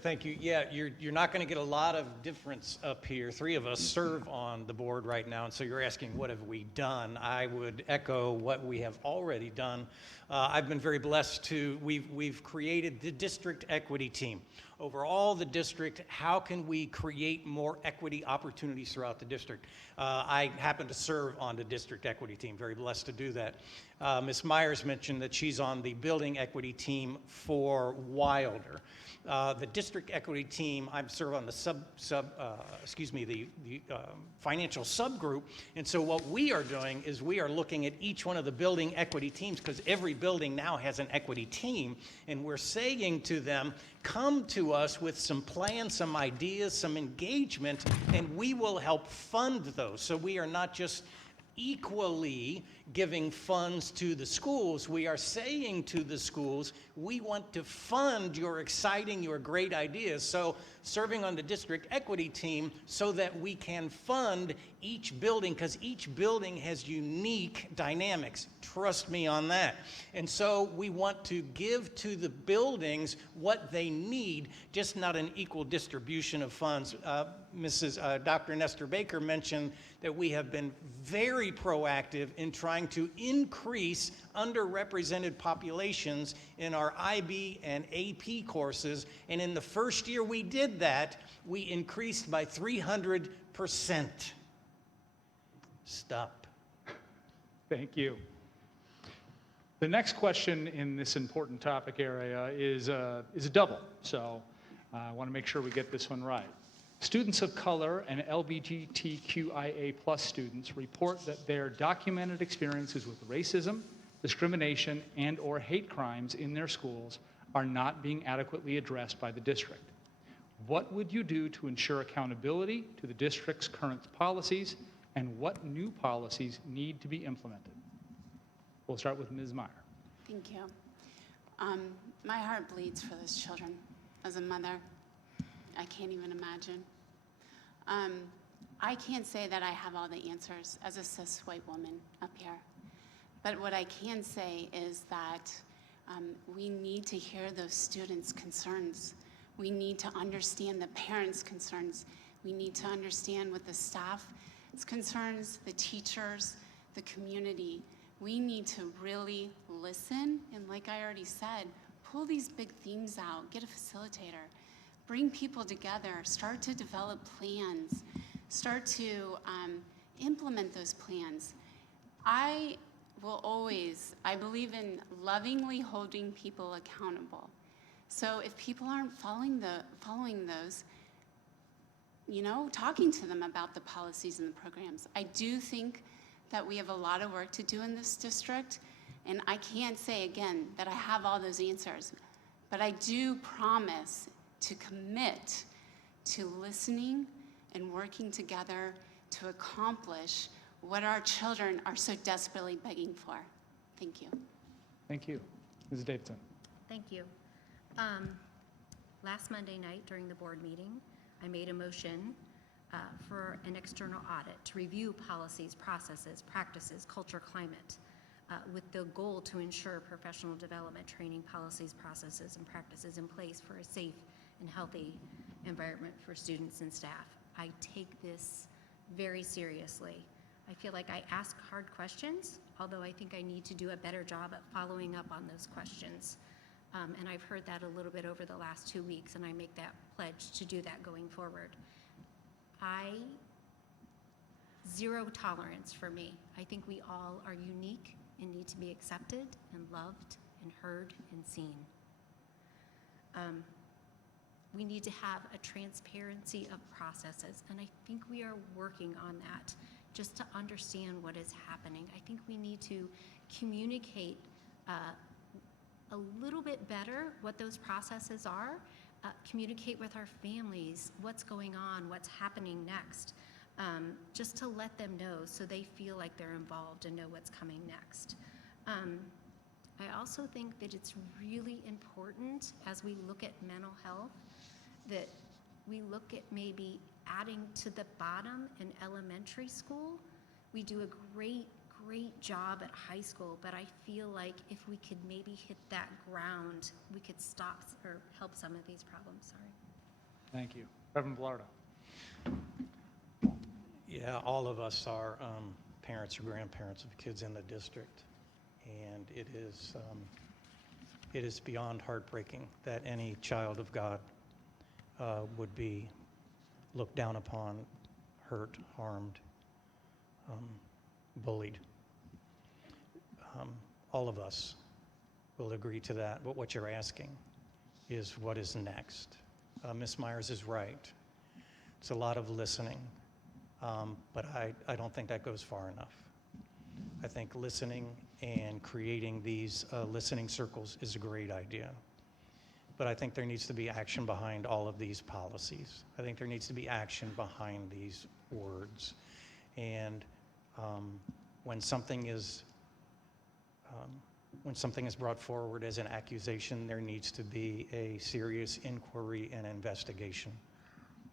Thank you. Yeah, you're not going to get a lot of difference up here. Three of us serve on the board right now, and so you're asking, what have we done? I would echo what we have already done. I've been very blessed to, we've created the district equity team. Over all the district, how can we create more equity opportunities throughout the district? I happen to serve on the district equity team, very blessed to do that. Ms. Myers mentioned that she's on the building equity team for Wilder. The district equity team, I serve on the financial subgroup. And so what we are doing is we are looking at each one of the building equity teams, because every building now has an equity team. And we're saying to them, come to us with some plans, some ideas, some engagement, and we will help fund those. So we are not just equally giving funds to the schools. We are saying to the schools, we want to fund your exciting, your great ideas. So serving on the district equity team so that we can fund each building, because each building has unique dynamics. Trust me on that. And so we want to give to the buildings what they need, just not an equal distribution of funds. Dr. Nestor Baker mentioned that we have been very proactive in trying to increase underrepresented populations in our IB and AP courses. And in the first year we did that, we increased by 300%. Stop. Thank you. The next question in this important topic area is a double, so I want to make sure we get this one right. Students of color and LGBTQIA+ students report that their documented experiences with racism, discrimination, and/or hate crimes in their schools are not being adequately addressed by the district. What would you do to ensure accountability to the district's current policies, and what new policies need to be implemented? We'll start with Ms. Meyer. Thank you. My heart bleeds for those children. As a mother, I can't even imagine. I can't say that I have all the answers as a cis white woman up here. But what I can say is that we need to hear those students' concerns. We need to understand the parents' concerns. We need to understand what the staff's concerns, the teachers, the community. We need to really listen, and like I already said, pull these big themes out, get a facilitator, bring people together, start to develop plans, start to implement those plans. I believe in lovingly holding people accountable. So if people aren't following those, talking to them about the policies and the programs. I do think that we have a lot of work to do in this district, and I can't say again that I have all those answers, but I do promise to commit to listening and working together to accomplish what our children are so desperately begging for. Thank you. Thank you. Ms. Davidson. Thank you. Last Monday night during the board meeting, I made a motion for an external audit to review policies, processes, practices, culture, climate, with the goal to ensure professional development, training, policies, processes, and practices in place for a safe and healthy environment for students and staff. I take this very seriously. I feel like I ask hard questions, although I think I need to do a better job at following up on those questions. And I've heard that a little bit over the last 2 weeks, and I make that pledge to do that going forward. Zero tolerance for me. I think we all are unique and need to be accepted and loved and heard and seen. We need to have a transparency of processes, and I think we are working on that just to understand what is happening. I think we need to communicate a little bit better what those processes are, communicate with our families what's going on, what's happening next, just to let them know so they feel like they're involved and know what's coming next. I also think that it's really important as we look at mental health that we look at maybe adding to the bottom in elementary school. We do a great job at high school, but I feel like if we could maybe hit that ground, we could stop or help some of these problems. Sorry. Thank you. Reverend Blardo. Yeah, all of us are parents or grandparents of kids in the district, and it is beyond heartbreaking that any child of God would be looked down upon, hurt, harmed, bullied. All of us will agree to that, but what you're asking is what is next. Ms. Myers is right. It's a lot of listening, but I don't think that goes far enough. I think listening and creating these listening circles is a great idea. But I think there needs to be action behind all of these policies. I think there needs to be action behind these words. And when something is brought forward as an accusation, there needs to be a serious inquiry and investigation.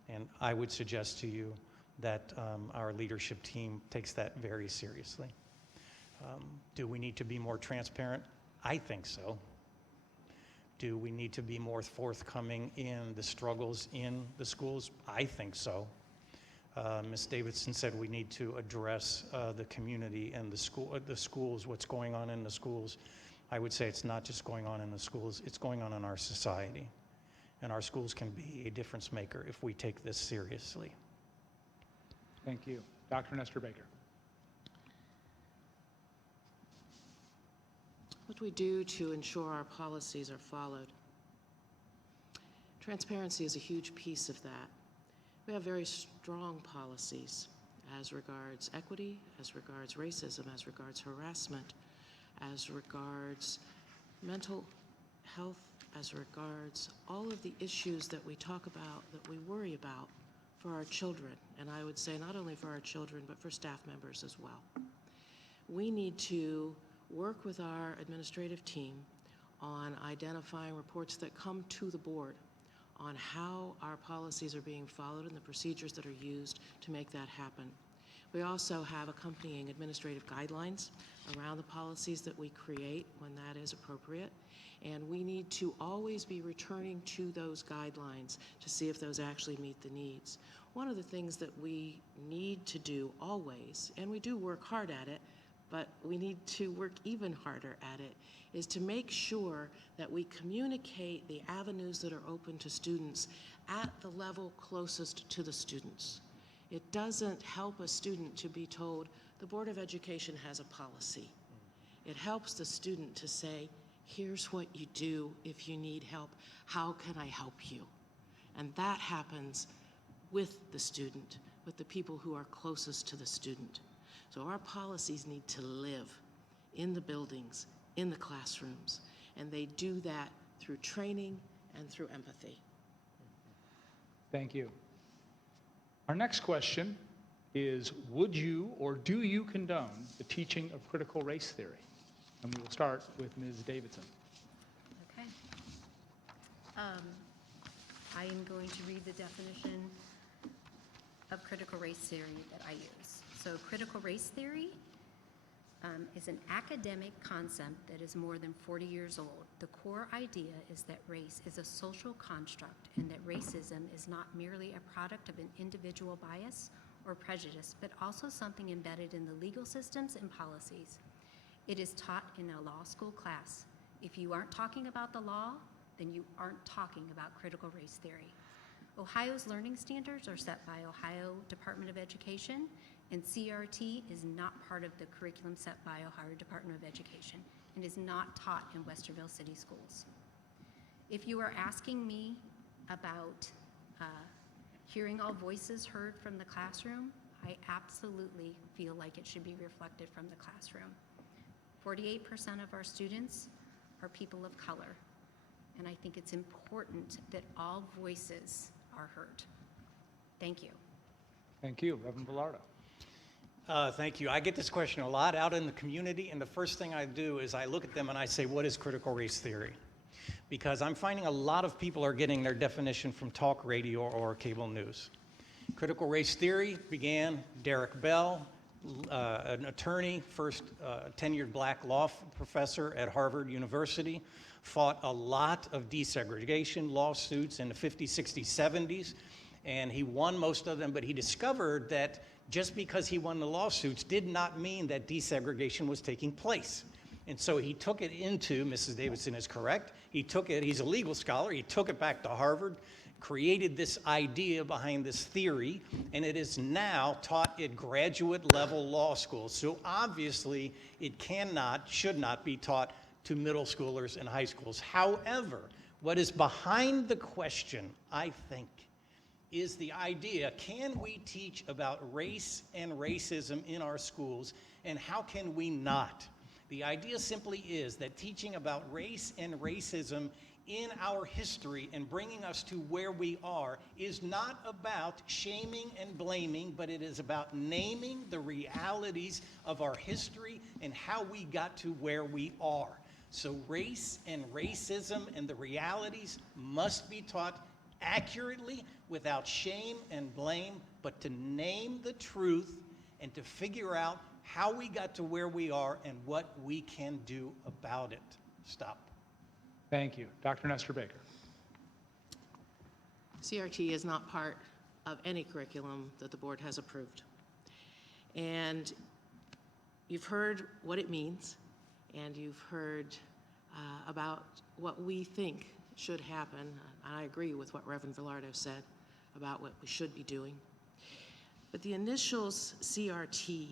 And I would suggest to you that our leadership team takes that very seriously. Do we need to be more transparent? I think so. Do we need to be more forthcoming in the struggles in the schools? I think so. Ms. Davidson said we need to address the community and the schools, what's going on in the schools. I would say it's not just going on in the schools, it's going on in our society. And our schools can be a difference maker if we take this seriously. Thank you. Dr. Nestor Baker. What do we do to ensure our policies are followed? Transparency is a huge piece of that. We have very strong policies as regards equity, as regards racism, as regards harassment, as regards mental health, as regards all of the issues that we talk about, that we worry about for our children. And I would say not only for our children, but for staff members as well. We need to work with our administrative team on identifying reports that come to the board on how our policies are being followed and the procedures that are used to make that happen. We also have accompanying administrative guidelines around the policies that we create when that is appropriate, and we need to always be returning to those guidelines to see if those actually meet the needs. One of the things that we need to do always, and we do work hard at it, but we need to work even harder at it, is to make sure that we communicate the avenues that are open to students at the level closest to the students. It doesn't help a student to be told, the Board of Education has a policy. It helps the student to say, here's what you do if you need help. How can I help you? And that happens with the student, with the people who are closest to the student. So our policies need to live in the buildings, in the classrooms, and they do that through training and through empathy. Thank you. Our next question is, would you or do you condone the teaching of critical race theory? And we will start with Ms. Davidson. Okay. I am going to read the definition of critical race theory that I use. So critical race theory is an academic concept that is more than 40 years old. The core idea is that race is a social construct and that racism is not merely a product of an individual bias or prejudice, but also something embedded in the legal systems and policies. It is taught in a law school class. If you aren't talking about the law, then you aren't talking about critical race theory. Ohio's learning standards are set by Ohio Department of Education, and CRT is not part of the curriculum set by Ohio Department of Education and is not taught in Westerville City Schools. If you are asking me about hearing all voices heard from the classroom, I absolutely feel like it should be reflected from the classroom. 48% of our students are people of color, and I think it's important that all voices are heard. Thank you. Thank you. Reverend Velardo. Thank you. I get this question a lot out in the community, and the first thing I do is I look at them and I say, what is critical race theory? Because I'm finding a lot of people are getting their definition from talk radio or cable news. Critical race theory began, Derek Bell, an attorney, first tenured black law professor at Harvard University, fought a lot of desegregation lawsuits in the 50s, 60s, 70s, and he won most of them, but he discovered that just because he won the lawsuits did not mean that desegregation was taking place. And so he took it into, Mrs. Davidson is correct, he took it, he's a legal scholar, he took it back to Harvard, created this idea behind this theory, and it is now taught at graduate level law schools. So obviously it should not be taught to middle schoolers and high schools. However, what is behind the question, I think, is the idea, can we teach about race and racism in our schools, and how can we not? The idea simply is that teaching about race and racism in our history and bringing us to where we are is not about shaming and blaming, but it is about naming the realities of our history and how we got to where we are. So race and racism and the realities must be taught accurately, without shame and blame, but to name the truth and to figure out how we got to where we are and what we can do about it. Stop. Thank you. Dr. Nestor Baker. CRT is not part of any curriculum that the board has approved. And you've heard what it means, and you've heard about what we think should happen. I agree with what Reverend Velardo said about what we should be doing. But the initials CRT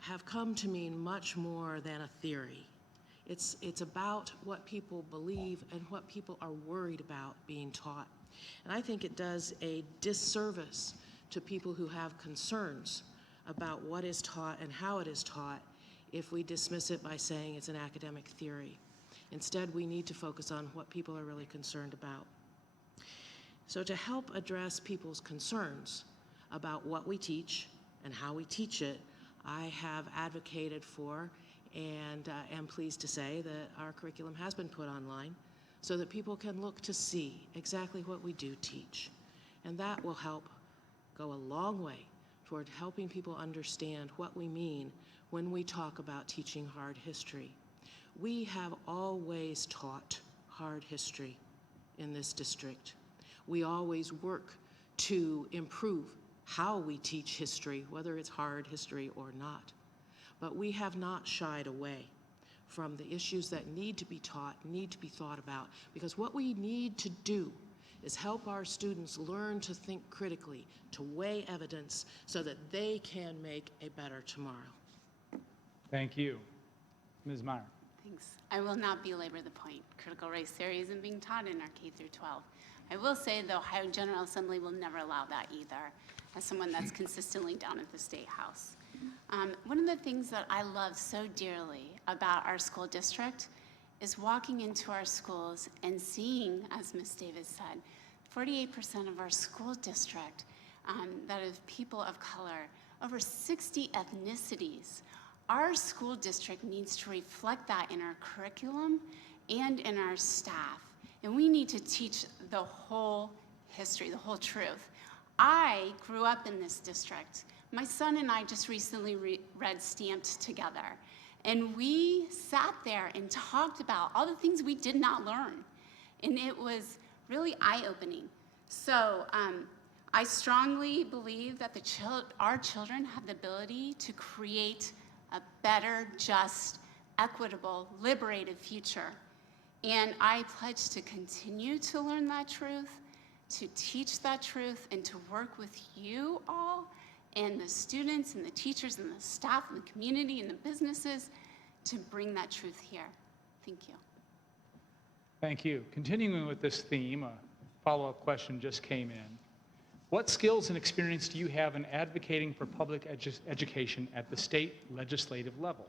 have come to mean much more than a theory. It's about what people believe and what people are worried about being taught. And I think it does a disservice to people who have concerns about what is taught and how it is taught if we dismiss it by saying it's an academic theory. Instead, we need to focus on what people are really concerned about. So to help address people's concerns about what we teach and how we teach it, I have advocated for and am pleased to say that our curriculum has been put online so that people can look to see exactly what we do teach. And that will help go a long way toward helping people understand what we mean when we talk about teaching hard history. We have always taught hard history in this district. We always work to improve how we teach history, whether it's hard history or not. But we have not shied away from the issues that need to be taught, need to be thought about, because what we need to do is help our students learn to think critically, to weigh evidence so that they can make a better tomorrow. Thank you. Ms. Meyer. Thanks. I will not belabor the point. Critical race theory isn't being taught in our K through 12. I will say the Ohio General Assembly will never allow that either, as someone that's consistently down at the State House. One of the things that I love so dearly about our school district is walking into our schools and seeing, as Ms. Davis said, 48% of our school district that is people of color, over 60 ethnicities. Our school district needs to reflect that in our curriculum and in our staff. And we need to teach the whole history, the whole truth. I grew up in this district. My son and I just recently read Stamped together. And we sat there and talked about all the things we did not learn. And it was really eye-opening. So I strongly believe that our children have the ability to create a better, just, equitable, liberated future. And I pledge to continue to learn that truth, to teach that truth, and to work with you all and the students and the teachers and the staff and the community and the businesses to bring that truth here. Thank you. Thank you. Continuing with this theme, a follow-up question just came in. What skills and experience do you have in advocating for public education at the state legislative level?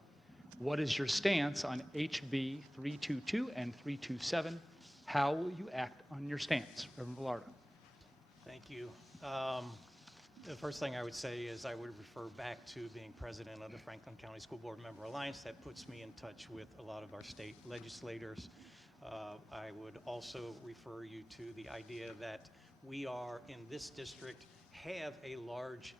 What is your stance on HB 322 and 327? How will you act on your stance? Reverend Velardo. Thank you. The first thing I would say is I would refer back to being president of the Franklin County School Board Member Alliance. That puts me in touch with a lot of our state legislators. I would also refer you to the idea that we are in this district have a large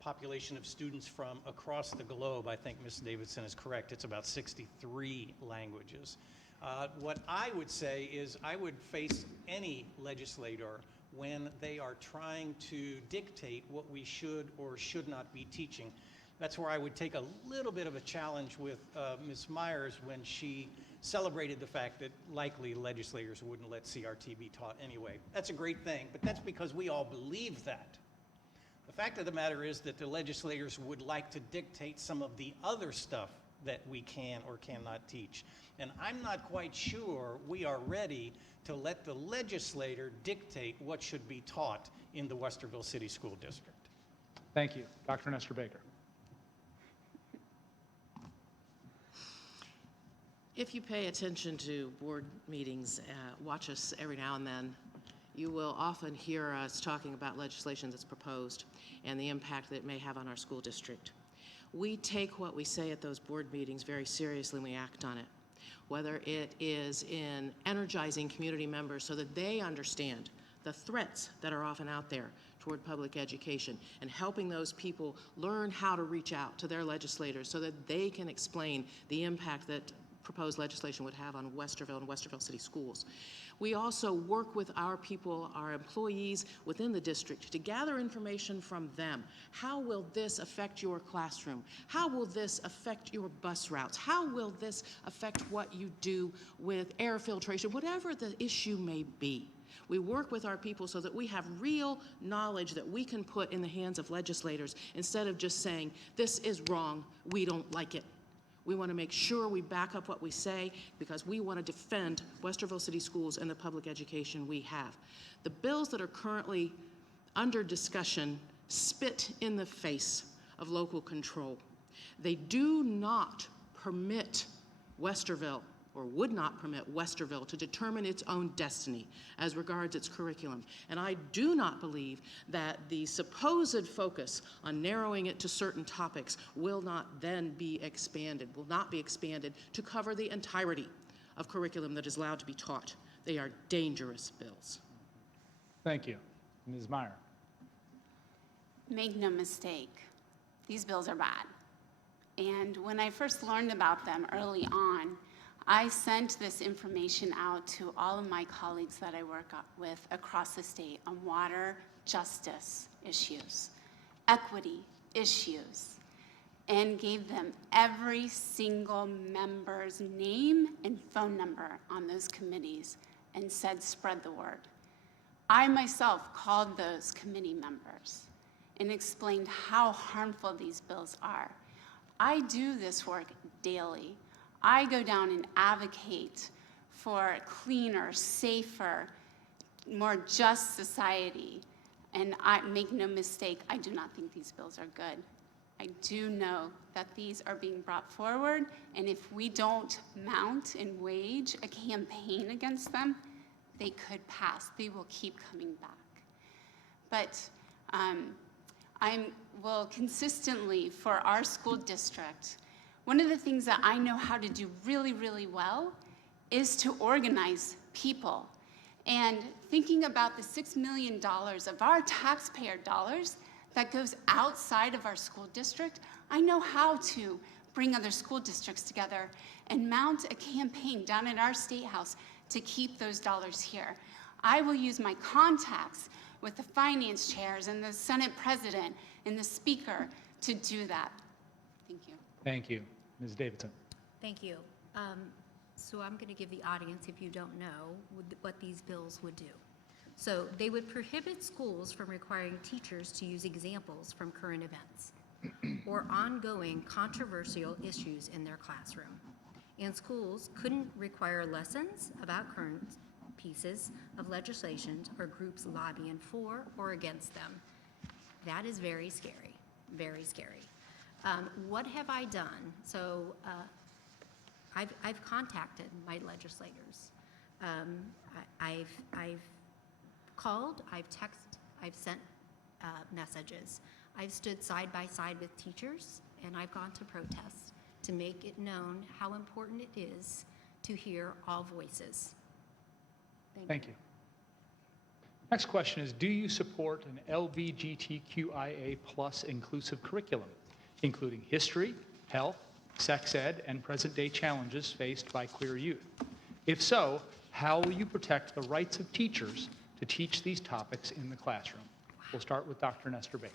population of students from across the globe. I think Ms. Davidson is correct. It's about 63 languages. What I would say is I would face any legislator when they are trying to dictate what we should or should not be teaching. That's where I would take a little bit of a challenge with Ms. Myers when she celebrated the fact that likely legislators wouldn't let CRT be taught anyway. That's a great thing, but that's because we all believe that. The fact of the matter is that the legislators would like to dictate some of the other stuff that we can or cannot teach. And I'm not quite sure we are ready to let the legislator dictate what should be taught in the Westerville City School District. Thank you. Dr. Nestor Baker. If you pay attention to board meetings, watch us every now and then, you will often hear us talking about legislation that's proposed and the impact that it may have on our school district. We take what we say at those board meetings very seriously and we act on it, whether it is in energizing community members so that they understand the threats that are often out there toward public education and helping those people learn how to reach out to their legislators so that they can explain the impact that proposed legislation would have on Westerville and Westerville City Schools. We also work with our people, our employees within the district to gather information from them. How will this affect your classroom? How will this affect your bus routes? How will this affect what you do with air filtration? Whatever the issue may be. We work with our people so that we have real knowledge that we can put in the hands of legislators instead of just saying, this is wrong, we don't like it. We want to make sure we back up what we say because we want to defend Westerville City Schools and the public education we have. The bills that are currently under discussion spit in the face of local control. They do not permit Westerville or would not permit Westerville to determine its own destiny as regards its curriculum. And I do not believe that the supposed focus on narrowing it to certain topics will not then be expanded, will not be expanded to cover the entirety of curriculum that is allowed to be taught. They are dangerous bills. Thank you. Ms. Meyer. Make no mistake, these bills are bad. And when I first learned about them early on, I sent this information out to all of my colleagues that I work with across the state on water justice issues, equity issues, and gave them every single member's name and phone number on those committees and said, spread the word. I myself called those committee members and explained how harmful these bills are. I do this work daily. I go down and advocate for a cleaner, safer, more just society. And I make no mistake, I do not think these bills are good. I do know that these are being brought forward, and if we don't mount and wage a campaign against them, they could pass. They will keep coming back. But I will consistently, for our school district, one of the things that I know how to do really, really well is to organize people. And thinking about the $6 million of our taxpayer dollars that goes outside of our school district, I know how to bring other school districts together and mount a campaign down at our State House to keep those dollars here. I will use my contacts with the finance chairs and the Senate president and the speaker to do that. Thank you. Thank you. Ms. Davidson. Thank you. So I'm going to give the audience, if you don't know, what these bills would do. So they would prohibit schools from requiring teachers to use examples from current events or ongoing controversial issues in their classroom. And schools couldn't require lessons about current pieces of legislation or groups lobbying for or against them. That is very scary, very scary. What have I done? So I've contacted my legislators. I've called, I've texted, I've sent messages. I've stood side by side with teachers, and I've gone to protests to make it known how important it is to hear all voices. Thank you. Next question is, do you support an LGBTQIA+ inclusive curriculum, including history, health, sex ed, and present-day challenges faced by queer youth? If so, how will you protect the rights of teachers to teach these topics in the classroom? We'll start with Dr. Nestor Baker.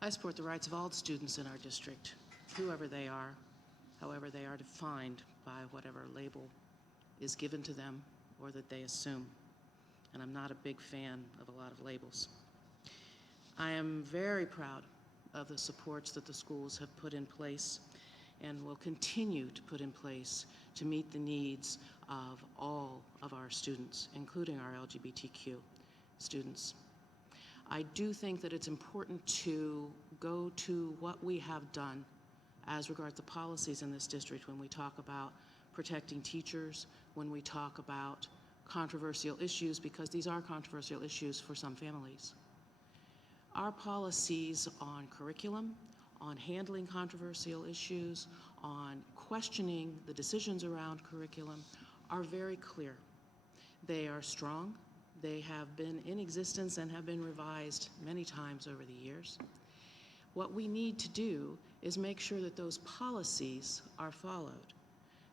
I support the rights of all students in our district, whoever they are, however they are defined by whatever label is given to them or that they assume. And I'm not a big fan of a lot of labels. I am very proud of the supports that the schools have put in place and will continue to put in place to meet the needs of all of our students, including our LGBTQ students. I do think that it's important to go to what we have done as regards the policies in this district when we talk about protecting teachers, when we talk about controversial issues, because these are controversial issues for some families. Our policies on curriculum, on handling controversial issues, on questioning the decisions around curriculum are very clear. They are strong. They have been in existence and have been revised many times over the years. What we need to do is make sure that those policies are followed,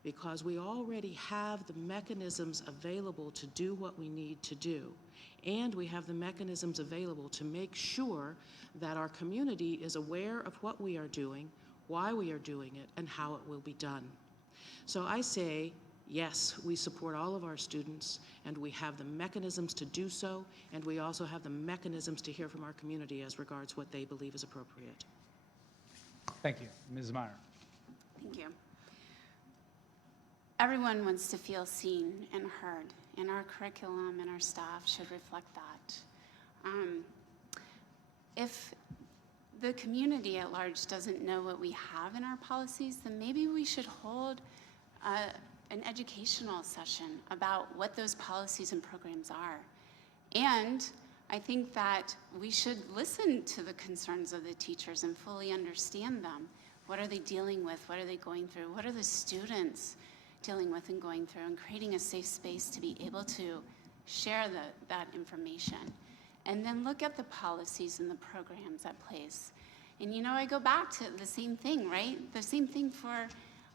because we already have the mechanisms available to do what we need to do, and we have the mechanisms available to make sure that our community is aware of what we are doing, why we are doing it, and how it will be done. So I say, yes, we support all of our students, and we have the mechanisms to do so, and we also have the mechanisms to hear from our community as regards what they believe is appropriate. Thank you. Ms. Meyer. Thank you. Everyone wants to feel seen and heard, and our curriculum and our staff should reflect that. If the community at large doesn't know what we have in our policies, then maybe we should hold an educational session about what those policies and programs are. And I think that we should listen to the concerns of the teachers and fully understand them. What are they dealing with? What are they going through? What are the students dealing with and going through? And creating a safe space to be able to share that information. And then look at the policies and the programs at place. And you know, I go back to the same thing, right? The same thing for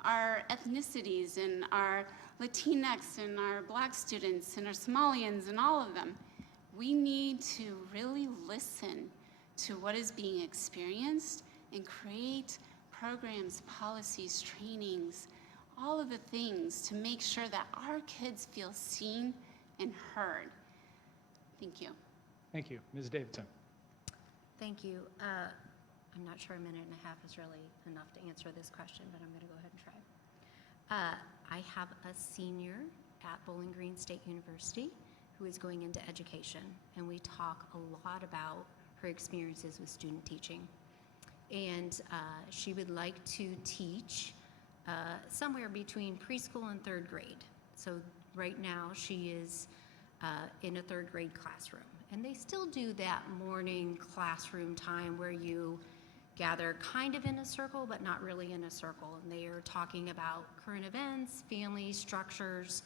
our ethnicities and our Latinx and our Black students and our Somalians and all of them. We need to really listen to what is being experienced and create programs, policies, trainings, all of the things to make sure that our kids feel seen and heard. Thank you. Thank you. Ms. Davidson. Thank you. I'm not sure a minute and a half is really enough to answer this question, but I'm going to go ahead and try. I have a senior at Bowling Green State University who is going into education, and we talk a lot about her experiences with student teaching. And she would like to teach somewhere between preschool and third grade. So right now she is in a third grade classroom. And they still do that morning classroom time where you gather kind of in a circle, but not really in a circle. And they are talking about current events, family structures.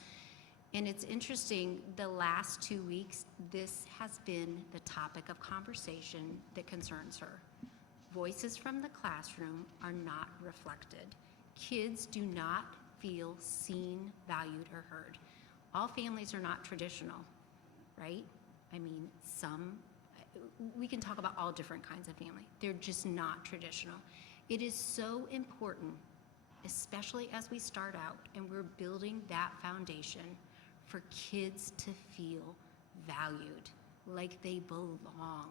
And it's interesting, the last 2 weeks, this has been the topic of conversation that concerns her. Voices from the classroom are not reflected. Kids do not feel seen, valued, or heard. All families are not traditional, right? I mean, we can talk about all different kinds of family. They're just not traditional. It is so important, especially as we start out and we're building that foundation, for kids to feel valued, like they belong.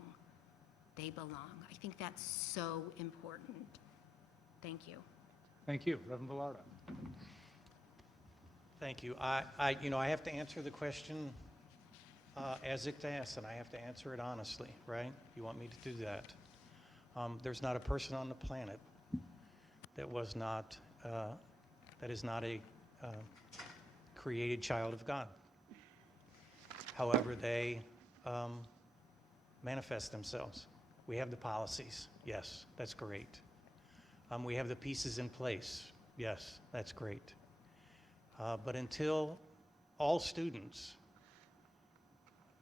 They belong. I think that's so important. Thank you. Thank you. Reverend Velardo. Thank you. I have to answer the question as it's asked, and I have to answer it honestly, right? You want me to do that? There's not a person on the planet that is not a created child of God. However, they manifest themselves. We have the policies. Yes, that's great. We have the pieces in place. Yes, that's great. But until all students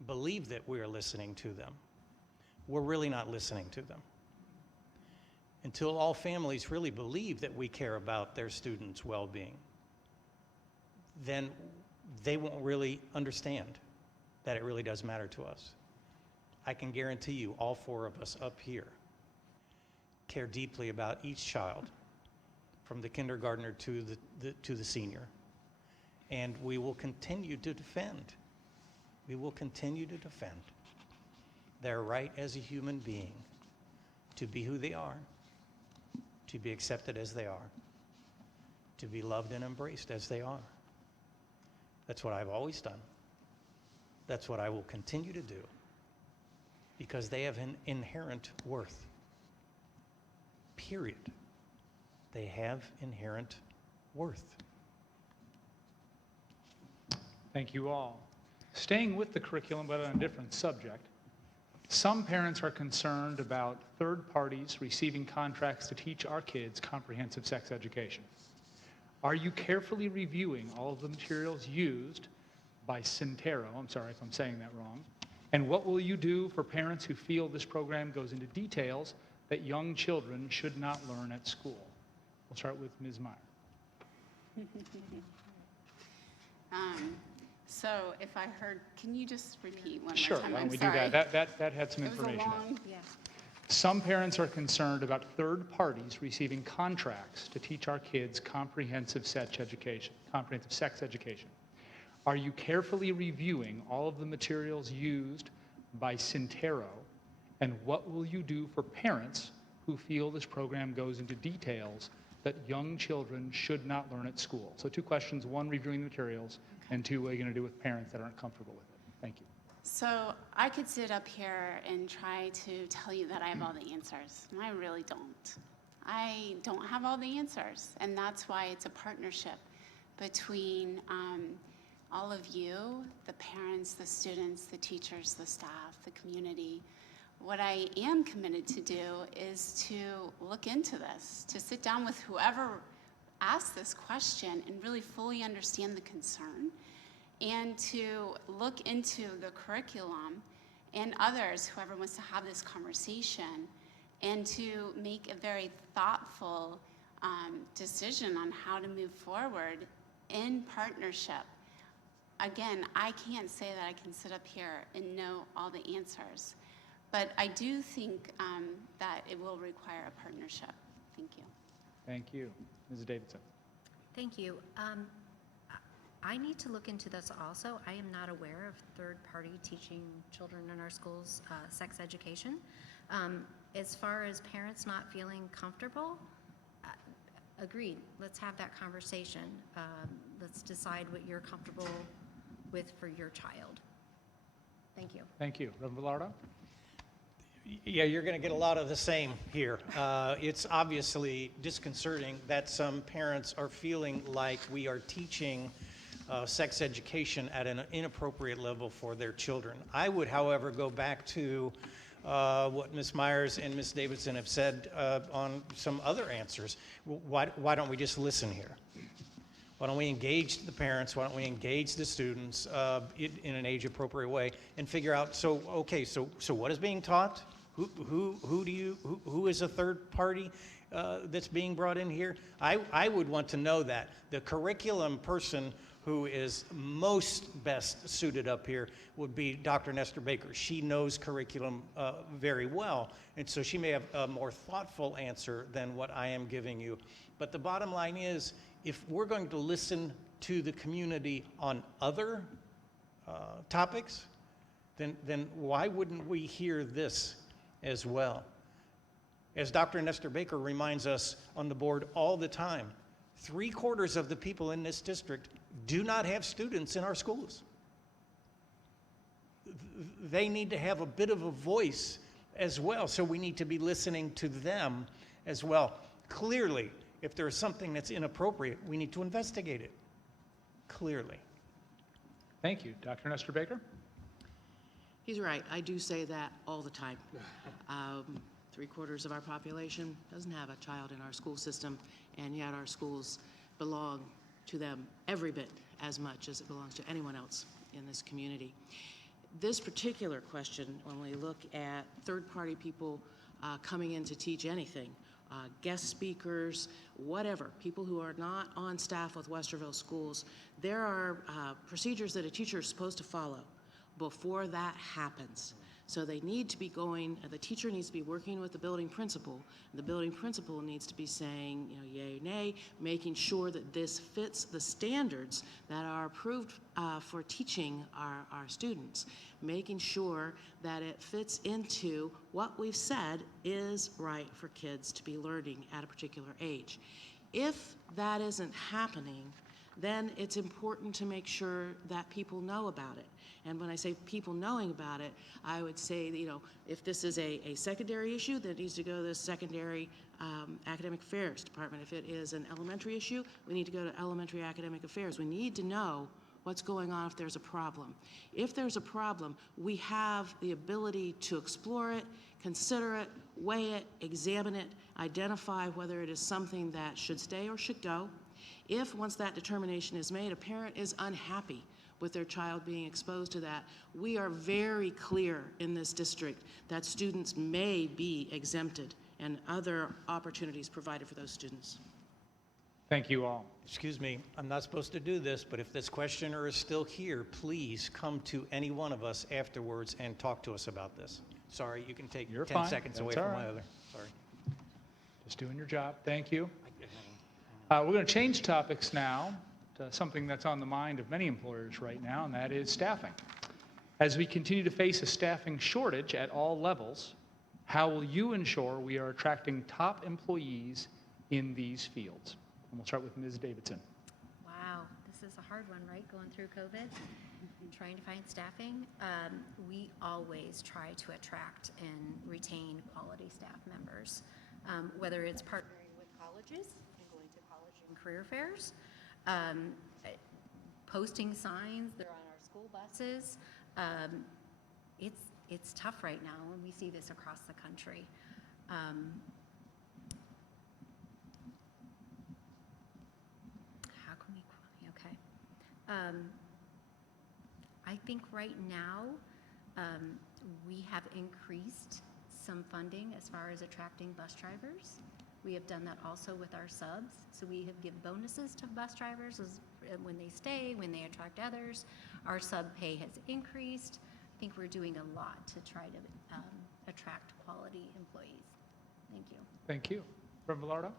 believe that we are listening to them, we're really not listening to them. Until all families really believe that we care about their students' well-being, then they won't really understand that it really does matter to us. I can guarantee you, all four of us up here care deeply about each child, from the kindergartner to the senior. And we will continue to defend. We will continue to defend their right as a human being to be who they are, to be accepted as they are, to be loved and embraced as they are. That's what I've always done. That's what I will continue to do, because they have an inherent worth. Period. They have inherent worth. Thank you all. Staying with the curriculum, but on a different subject, some parents are concerned about third parties receiving contracts to teach our kids comprehensive sex education. Are you carefully reviewing all of the materials used by Sintero? I'm sorry if I'm saying that wrong. And what will you do for parents who feel this program goes into details that young children should not learn at school? We'll start with Ms. Meyer. So if I heard, can you just repeat one Sure, more time? why don't I'm we sorry. do that? That had some It was a information in it. long, Yeah. Some parents are concerned about third parties receiving contracts to teach our kids comprehensive sex education. Are you carefully reviewing all of the materials used by Sintero, and what will you do for parents who feel this program goes into details that young children should not learn at school? So 2 questions: 1, reviewing the materials, and 2, what are you going to do with parents that aren't comfortable with it? Thank you. So I could sit up here and try to tell you that I have all the answers, and I really don't. I don't have all the answers, and that's why it's a partnership between all of you, the parents, the students, the teachers, the staff, the community. What I am committed to do is to look into this, to sit down with whoever asked this question and really fully understand the concern, and to look into the curriculum and others, whoever wants to have this conversation, and to make a very thoughtful decision on how to move forward in partnership. Again, I can't say that I can sit up here and know all the answers, but I do think that it will require a partnership. Thank you. Thank you. Ms. Davidson. Thank you. I need to look into this also. I am not aware of third-party teaching children in our schools sex education. As far as parents not feeling comfortable, agreed. Let's have that conversation. Let's decide what you're comfortable with for your child. Thank you. Thank you. Reverend Velardo? Yeah, you're going to get a lot of the same here. It's obviously disconcerting that some parents are feeling like we are teaching sex education at an inappropriate level for their children. I would, however, go back to what Ms. Myers and Ms. Davidson have said on some other answers. Why don't we just listen here? Why don't we engage the parents? Why don't we engage the students in an age-appropriate way and figure out, so what is being taught? Who is a third party that's being brought in here? I would want to know that. The curriculum person who is most best suited up here would be Dr. Nestor Baker. She knows curriculum very well, and so she may have a more thoughtful answer than what I am giving you. But the bottom line is, if we're going to listen to the community on other topics, then why wouldn't we hear this as well? As Dr. Nestor Baker reminds us on the board all the time, 3/4 of the people in this district do not have students in our schools. They need to have a bit of a voice as well, so we need to be listening to them as well. Clearly, if there's something that's inappropriate, we need to investigate it. Clearly. Thank you. Dr. Nestor Baker? He's right. I do say that all the time. 3/4 of our population doesn't have a child in our school system, and yet our schools belong to them every bit as much as it belongs to anyone else in this community. This particular question, when we look at third-party people coming in to teach anything, guest speakers, whatever, people who are not on staff with Westerville schools, there are procedures that a teacher is supposed to follow before that happens. So they need to be the teacher needs to be working with the building principal. The building principal needs to be saying, yay or nay, making sure that this fits the standards that are approved for teaching our students, making sure that it fits into what we've said is right for kids to be learning at a particular age. If that isn't happening, then it's important to make sure that people know about it. And when I say people knowing about it, I would say that, if this is a secondary issue, that needs to go to the secondary academic affairs department. If it is an elementary issue, we need to go to elementary academic affairs. We need to know what's going on if there's a problem. If there's a problem, we have the ability to explore it, consider it, weigh it, examine it, identify whether it is something that should stay or should go. If, once that determination is made, a parent is unhappy with their child being exposed to that, we are very clear in this district that students may be exempted and other opportunities provided for those students. Thank you all. Excuse me, I'm not supposed to do this, but if this questioner is still here, please come to any one of us afterwards and talk to us about this. Sorry, you can take You're 10 fine. seconds That's away all from right. my other. Sorry. Just doing your job. Thank you. We're going to change topics now to something that's on the mind of many employers right now, and that is staffing. As we continue to face a staffing shortage at all levels, how will you ensure we are attracting top employees in these fields? And we'll start with Ms. Davidson. Wow, this is a hard one, right? Going through COVID, trying to find staffing. We always try to attract and retain quality staff members, whether it's partnering with colleges and going to college and career fairs, posting signs, they're on our school buses. It's tough right now, and we see this across the country. How can we, okay. I think right now, we have increased some funding as far as attracting bus drivers. We have done that also with our subs. So we have given bonuses to bus drivers when they stay, when they attract others. Our sub pay has increased. I think we're doing a lot to try to attract quality employees. Thank you. Thank you. Reverend Velardo?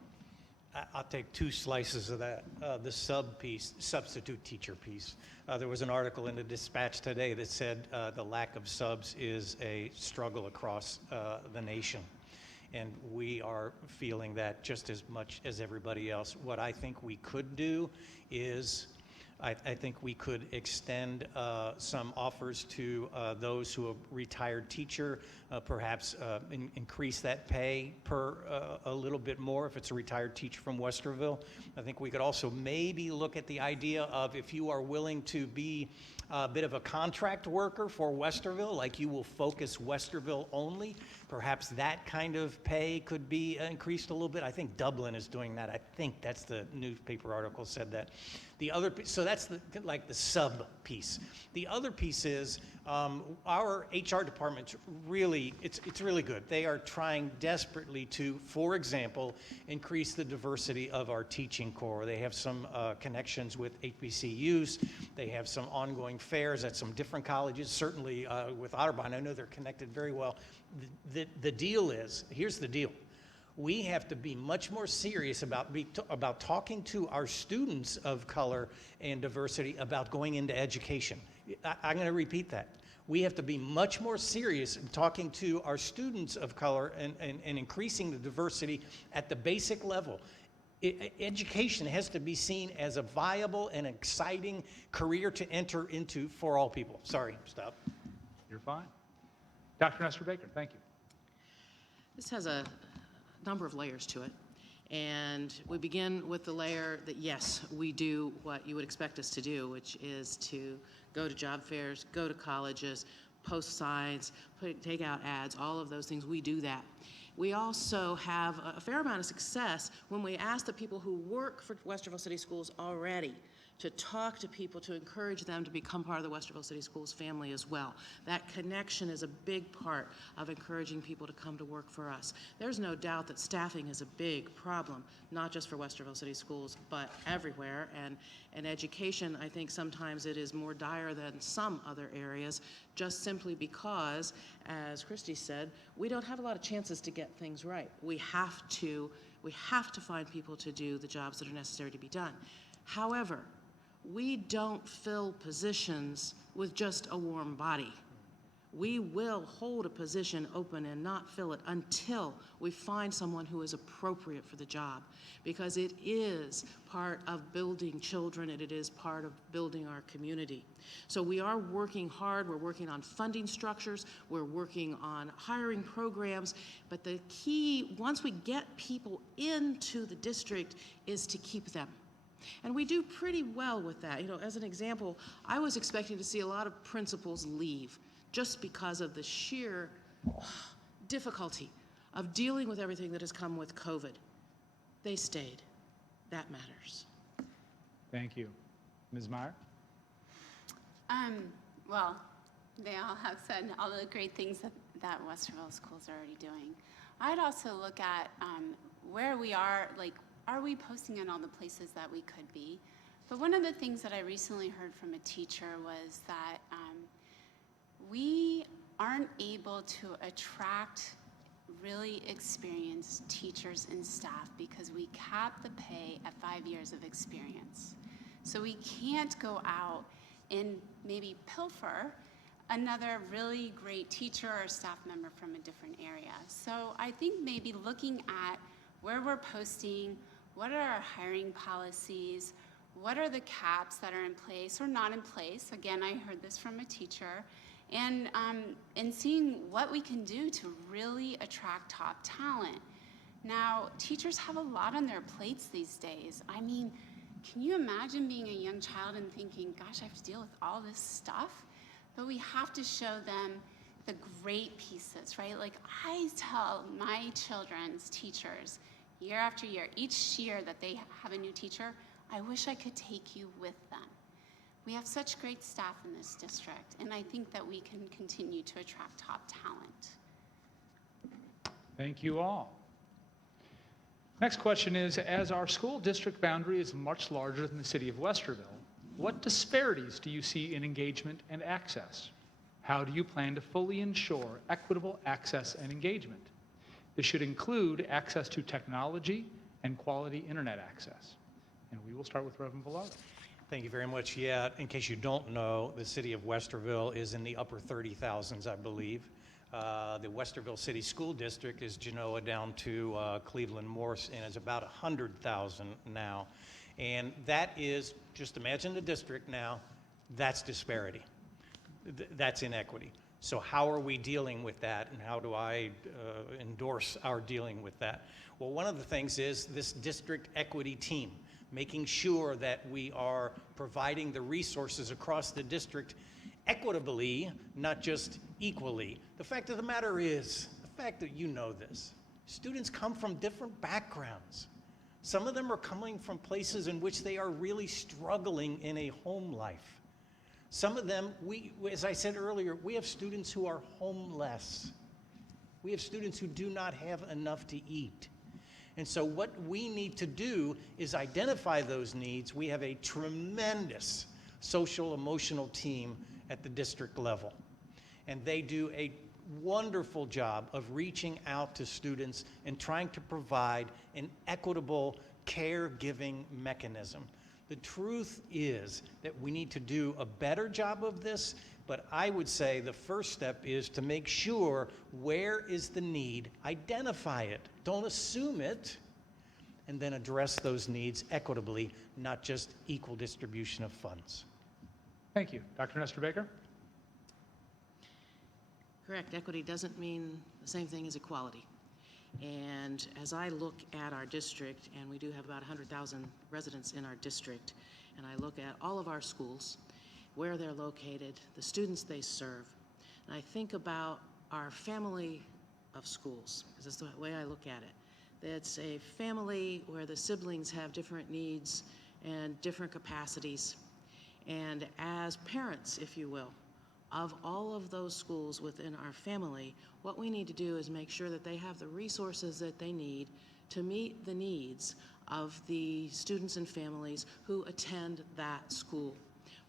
I'll take two slices of that. The substitute teacher piece. There was an article in the Dispatch today that said the lack of subs is a struggle across the nation. And we are feeling that just as much as everybody else. What I think we could do is, I think we could extend some offers to those who have retired teacher, perhaps increase that pay per a little bit more if it's a retired teacher from Westerville. I think we could also maybe look at the idea of, if you are willing to be a bit of a contract worker for Westerville, like you will focus Westerville only. Perhaps that kind of pay could be increased a little bit. I think Dublin is doing that. I think that's the newspaper article said that. The other, so that's like the sub piece. The other piece is our HR department really, it's really good. They are trying desperately to, for example, increase the diversity of our teaching corps. They have some connections with HBCUs. They have some ongoing fairs at some different colleges, certainly with Otterbein. I know they're connected very well. The deal is, here's the deal. We have to be much more serious about talking to our students of color and diversity about going into education. I'm going to repeat that. We have to be much more serious in talking to our students of color and increasing the diversity at the basic level. Education has to be seen as a viable and exciting career to enter into for all people. Sorry, stop. You're fine. Dr. Nestor Baker, thank you. This has a number of layers to it. And we begin with the layer that, yes, we do what you would expect us to do, which is to go to job fairs, go to colleges, post signs, take out ads, all of those things. We do that. We also have a fair amount of success when we ask the people who work for Westerville City Schools already to talk to people, to encourage them to become part of the Westerville City Schools family as well. That connection is a big part of encouraging people to come to work for us. There's no doubt that staffing is a big problem, not just for Westerville City Schools, but everywhere. And education, I think sometimes it is more dire than some other areas, just simply because, as Christy said, we don't have a lot of chances to get things right. We have to find people to do the jobs that are necessary to be done. However, we don't fill positions with just a warm body. We will hold a position open and not fill it until we find someone who is appropriate for the job, because it is part of building children and it is part of building our community. So we are working hard. We're working on funding structures. We're working on hiring programs. But the key, once we get people into the district, is to keep them. And we do pretty well with that. You know, as an example, I was expecting to see a lot of principals leave just because of the sheer difficulty of dealing with everything that has come with COVID. They stayed. That matters. Thank you. Ms. Meyer? Well, they all have said all the great things that Westerville schools are already doing. I'd also look at where we are, like, are we posting in all the places that we could be? But one of the things that I recently heard from a teacher was that we aren't able to attract really experienced teachers and staff because we cap the pay at 5 years of experience. So we can't go out and maybe pilfer another really great teacher or staff member from a different area. So I think maybe looking at where we're posting, what are our hiring policies, what are the caps that are in place or not in place? Again, I heard this from a teacher. And seeing what we can do to really attract top talent. Now, teachers have a lot on their plates these days. I mean, can you imagine being a young child and thinking, gosh, I have to deal with all this stuff? But we have to show them the great pieces, right? Like I tell my children's teachers year after year, each year that they have a new teacher, I wish I could take you with them. We have such great staff in this district, and I think that we can continue to attract top talent. Thank you all. Next question is, as our school district boundary is much larger than the city of Westerville, what disparities do you see in engagement and access? How do you plan to fully ensure equitable access and engagement? This should include access to technology and quality internet access. And we will start with Reverend Velardo. Thank you very much. Yeah, in case you don't know, the city of Westerville is in the upper 30,000s, I believe. The Westerville City School District is Genoa down to Cleveland Morse, and is about 100,000 now. And that is, just imagine the district now, that's disparity. That's inequity. So how are we dealing with that, and how do I endorse our dealing with that? Well, one of the things is this district equity team. making sure that we are providing the resources across the district equitably, not just equally. The fact of the matter is, the fact that you know this, students come from different backgrounds. Some of them are coming from places in which they are really struggling in a home life. Some of them, as I said earlier, we have students who are homeless. We have students who do not have enough to eat. And so what we need to do is identify those needs. We have a tremendous social emotional team at the district level. And they do a wonderful job of reaching out to students and trying to provide an equitable caregiving mechanism. The truth is that we need to do a better job of this, but I would say the first step is to make sure where is the need, identify it, don't assume it, and then address those needs equitably, not just equal distribution of funds. Thank you. Dr. Nestor Baker? Correct. Equity doesn't mean the same thing as equality. And as I look at our district, and we do have about 100,000 residents in our district, and I look at all of our schools, where they're located, the students they serve, and I think about our family of schools, because that's the way I look at it. It's a family where the siblings have different needs and different capacities. And as parents, if you will, of all of those schools within our family, what we need to do is make sure that they have the resources that they need to meet the needs of the students and families who attend that school.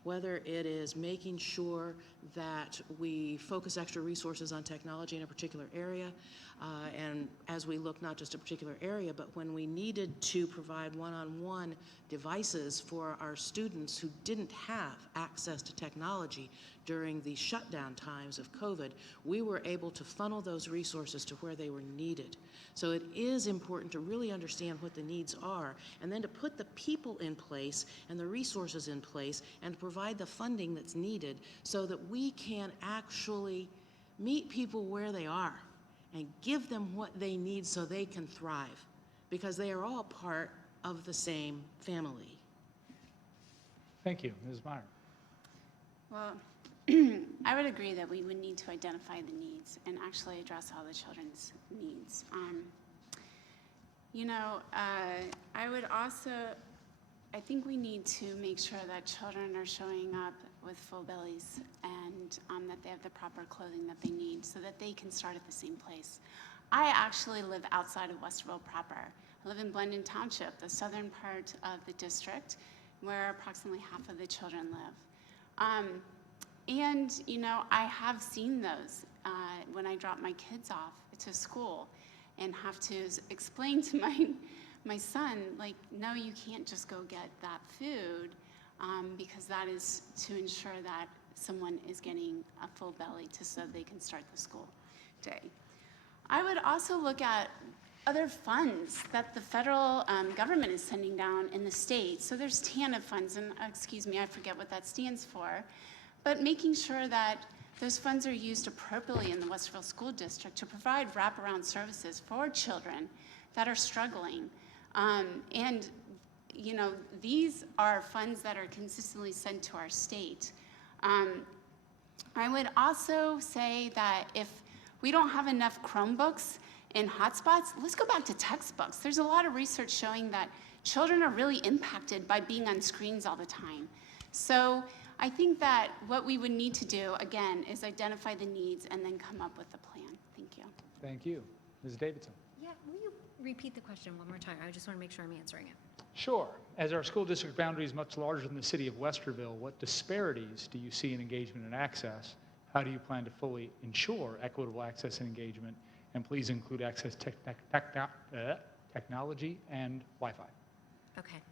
Whether it is making sure that we focus extra resources on technology in a particular area, and as we look not just a particular area, but when we needed to provide one-on-one devices for our students who didn't have access to technology during the shutdown times of COVID, we were able to funnel those resources to where they were needed. So it is important to really understand what the needs are, and then to put the people in place and the resources in place and provide the funding that's needed so that we can actually meet people where they are and give them what they need so they can thrive, because they are all part of the same family. Thank you. Ms. Meyer? Well, I would agree that we would need to identify the needs and actually address all the children's needs. I think we need to make sure that children are showing up with full bellies and that they have the proper clothing that they need so that they can start at the same place. I actually live outside of Westerville proper. I live in Blendon Township, the southern part of the district, where approximately half of the children live. I have seen those when I drop my kids off to school and have to explain to my son, like, no, you can't just go get that food because that is to ensure that someone is getting a full belly so they can start the school day. I would also look at other funds that the federal government is sending down in the state. So there's TANF funds, and excuse me, I forget what that stands for, but making sure that those funds are used appropriately in the Westerville School District to provide wraparound services for children that are struggling. These are funds that are consistently sent to our state. I would also say that if we don't have enough Chromebooks in hotspots, let's go back to textbooks. There's a lot of research showing that children are really impacted by being on screens all the time. So I think that what we would need to do, again, is identify the needs and then come up with a plan. Thank you. Thank you. Ms. Davidson? Yeah, will you repeat the question one more time? I just want to make sure I'm answering it. Sure. As our school district boundary is much larger than the city of Westerville, what disparities do you see in engagement and access? How do you plan to fully ensure equitable access and engagement? And please include access to technology and Wi-Fi. Okay.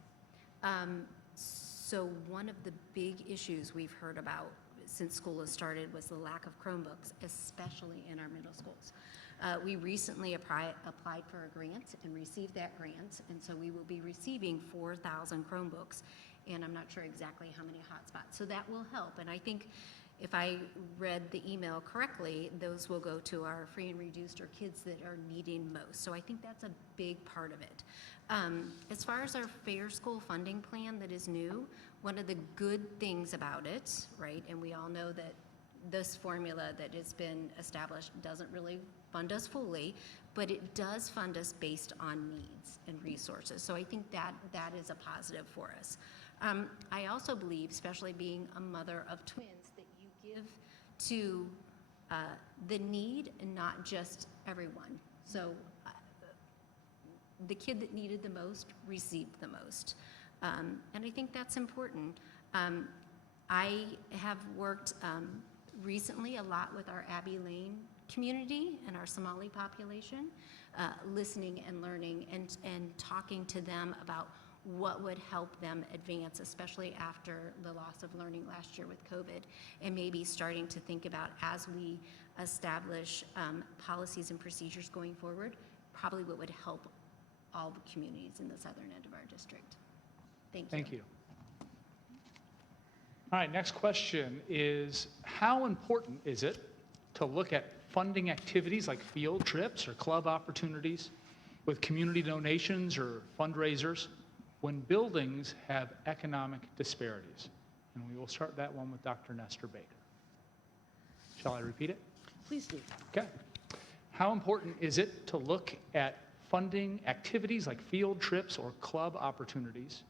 So one of the big issues we've heard about since school has started was the lack of Chromebooks, especially in our middle schools. We recently applied for a grant and received that grant, and so we will be receiving 4,000 Chromebooks, and I'm not sure exactly how many hotspots. So that will help, and I think if I read the email correctly, those will go to our free and reduced or kids that are needing most. So I think that's a big part of it. As far as our Fair School funding plan that is new, one of the good things about it, right, and we all know that this formula that has been established doesn't really fund us fully, but it does fund us based on needs and resources. So I think that is a positive for us. I also believe, especially being a mother of twins, that you give to the need and not just everyone. So the kid that needed the most received the most. And I think that's important. I have worked recently a lot with our Abbey Lane community and our Somali population, listening and learning and talking to them about what would help them advance, especially after the loss of learning last year with COVID, and maybe starting to think about, as we establish policies and procedures going forward, probably what would help all the communities in the southern end of our district. Thank you. Thank you. All right, next question is, how important is it to look at funding activities like field trips or club opportunities with community donations or fundraisers when buildings have economic disparities? And we will start that one with Dr. Nestor Baker. Shall I repeat it? Please do. Okay. How important is it to look at funding activities like field trips or club opportunities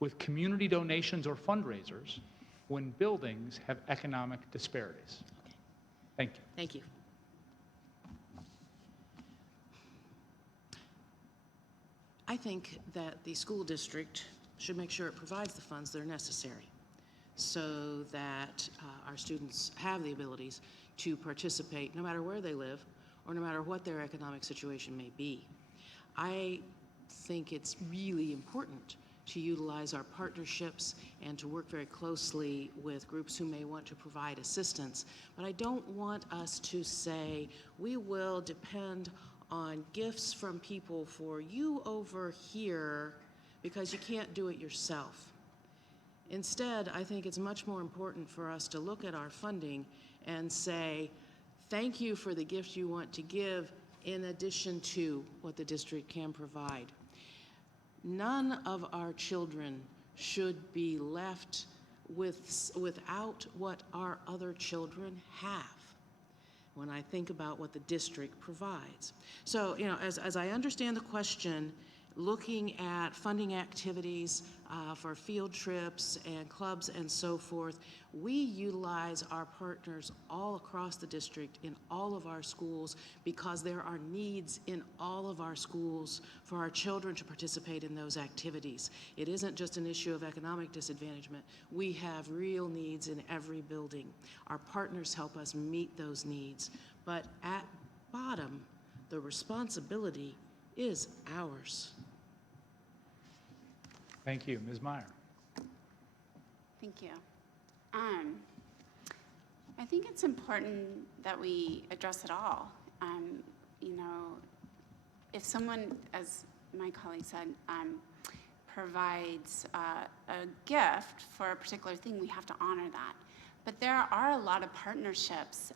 with community donations or fundraisers when buildings have economic disparities? Okay. Thank you. Thank you. I think that the school district should make sure it provides the funds that are necessary so that our students have the abilities to participate no matter where they live or no matter what their economic situation may be. I think it's really important to utilize our partnerships and to work very closely with groups who may want to provide assistance. But I don't want us to say, we will depend on gifts from people for you over here because you can't do it yourself. Instead, I think it's much more important for us to look at our funding and say, thank you for the gift you want to give in addition to what the district can provide. None of our children should be left without what our other children have when I think about what the district provides. So, you know, as I understand the question, looking at funding activities for field trips and clubs and so forth, we utilize our partners all across the district in all of our schools because there are needs in all of our schools for our children to participate in those activities. It isn't just an issue of economic disadvantagement. We have real needs in every building. Our partners help us meet those needs. But at bottom, the responsibility is ours. Thank you. Ms. Meyer. Thank you. I think it's important that we address it all. You know, if someone, as my colleague said, provides a gift for a particular thing, we have to honor that. But there are a lot of partnerships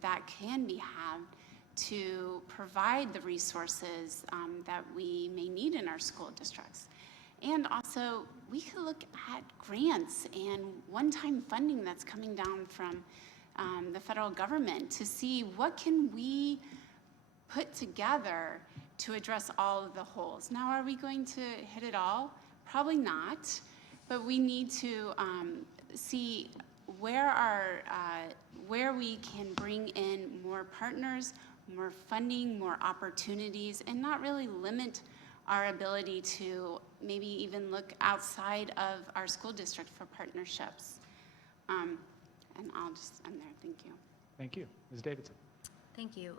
that can be had to provide the resources that we may need in our school districts. And also, we could look at grants and one-time funding that's coming down from the federal government to see what can we put together to address all of the holes. Now, are we going to hit it all? Probably not, but we need to see where we can bring in more partners, more funding, more opportunities, and not really limit our ability to maybe even look outside of our school district for partnerships. And I'll just end there. Thank you. Thank you. Ms. Davidson. Thank you.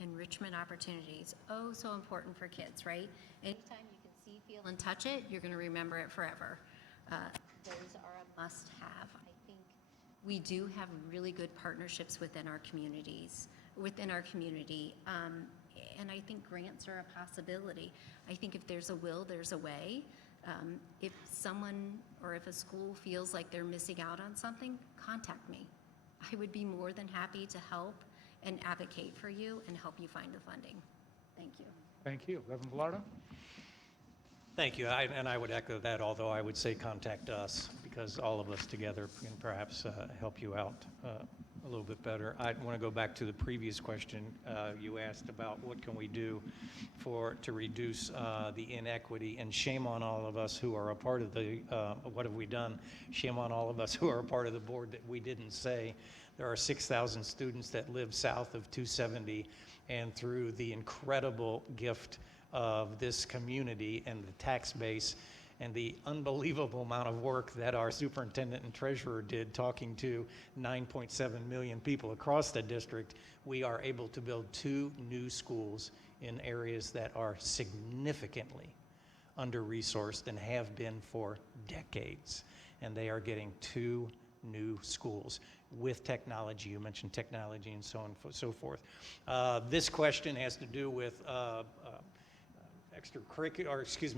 Enrichment opportunities, oh, so important for kids, right? Anytime you can see, feel, and touch it, you're going to remember it forever. Those are a must-have. I think we do have really good partnerships within our community, and I think grants are a possibility. I think if there's a will, there's a way. If someone or if a school feels like they're missing out on something, contact me. I would be more than happy to help and advocate for you and help you find the funding. Thank you. Thank you. Reverend Velardo? Thank you, and I would echo that, although I would say contact us, because all of us together can perhaps help you out a little bit better. I want to go back to the previous question you asked about what can we do to reduce the inequity, and shame on all of us who are a part of the, what have we done? Shame on all of us who are a part of the board that we didn't say. There are 6,000 students that live south of 270, and through the incredible gift of this community and the tax base and the unbelievable amount of work that our superintendent and treasurer did talking to 9.7 million people across the district, we are able to build 2 new schools in areas that are significantly under-resourced and have been for decades. And they are getting 2 new schools with technology. You mentioned technology and so on and so forth. This question has to do with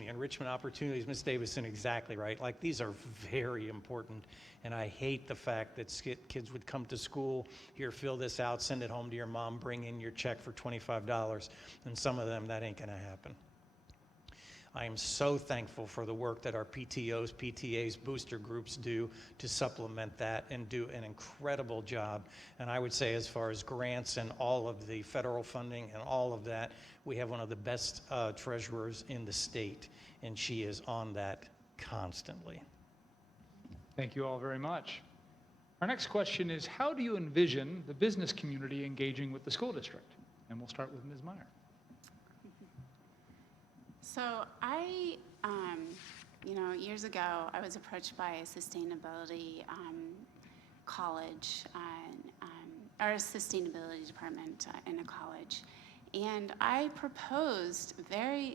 enrichment opportunities. Ms. Davidson, exactly right. Like, these are very important, and I hate the fact that kids would come to school, here, fill this out, send it home to your mom, bring in your check for $25, and some of them, that ain't gonna happen. I am so thankful for the work that our PTOs, PTAs, booster groups do to supplement that and do an incredible job. And I would say, as far as grants and all of the federal funding and all of that, we have one of the best treasurers in the state, and she is on that constantly. Thank you all very much. Our next question is, how do you envision the business community engaging with the school district? And we'll start with Ms. Meyer. So years ago, I was approached by a sustainability college, or a sustainability department in a college. And I proposed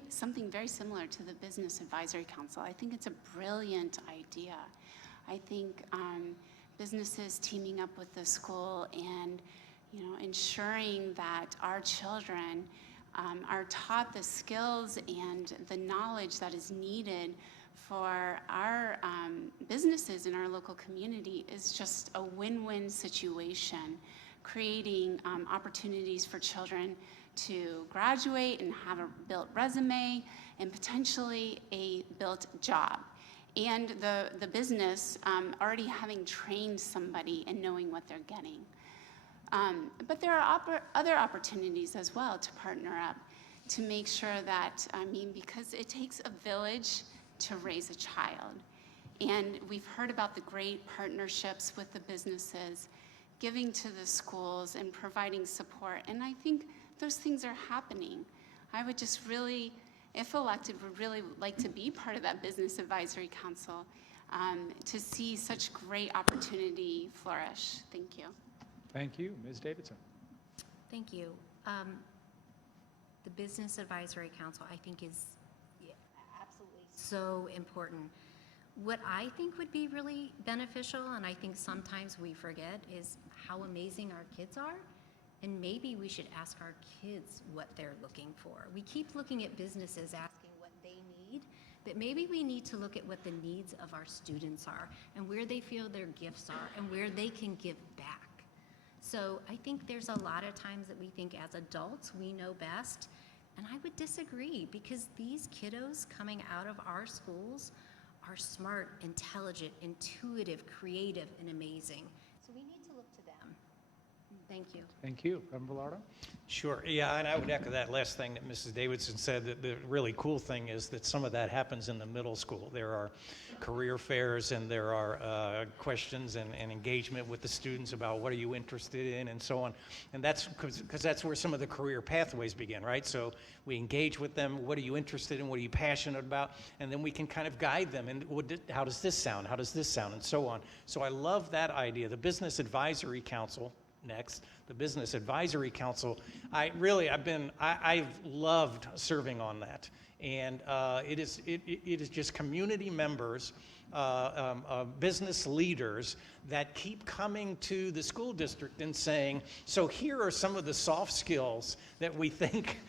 something very similar to the Business Advisory Council. I think it's a brilliant idea. I think businesses teaming up with the school and ensuring that our children are taught the skills and the knowledge that is needed for our businesses in our local community is just a win-win situation, creating opportunities for children to graduate and have a built resume and potentially a built job. And the business already having trained somebody and knowing what they're getting. But there are other opportunities as well to partner up to make sure that, because it takes a village to raise a child. And we've heard about the great partnerships with the businesses, giving to the schools and providing support. And I think those things are happening. I would just really, if elected, would really like to be part of that Business Advisory Council to see such great opportunity flourish. Thank you. Thank you. Ms. Davidson. Thank you. The Business Advisory Council, I think, is absolutely so important. What I think would be really beneficial, and I think sometimes we forget, is how amazing our kids are. And maybe we should ask our kids what they're looking for. We keep looking at businesses asking what they need, but maybe we need to look at what the needs of our students are and where they feel their gifts are and where they can give back. So I think there's a lot of times that we think as adults we know best, and I would disagree, because these kiddos coming out of our schools are smart, intelligent, intuitive, creative, and amazing. So we need to look to them. Thank you. Thank you. Reverend Velardo. Sure, yeah, and I would echo that last thing that Mrs. Davidson said, that the really cool thing is that some of that happens in the middle school. There are career fairs, and there are questions and engagement with the students about what are you interested in and so on. And that's because that's where some of the career pathways begin, right? So we engage with them, what are you interested in, what are you passionate about, and then we can kind of guide them, and how does this sound, how does this sound, and so on. So I love that idea. The Business Advisory Council, next, the Business Advisory Council, I've loved serving on that. And it is just community members business leaders that keep coming to the school district and saying, so here are some of the soft skills that we think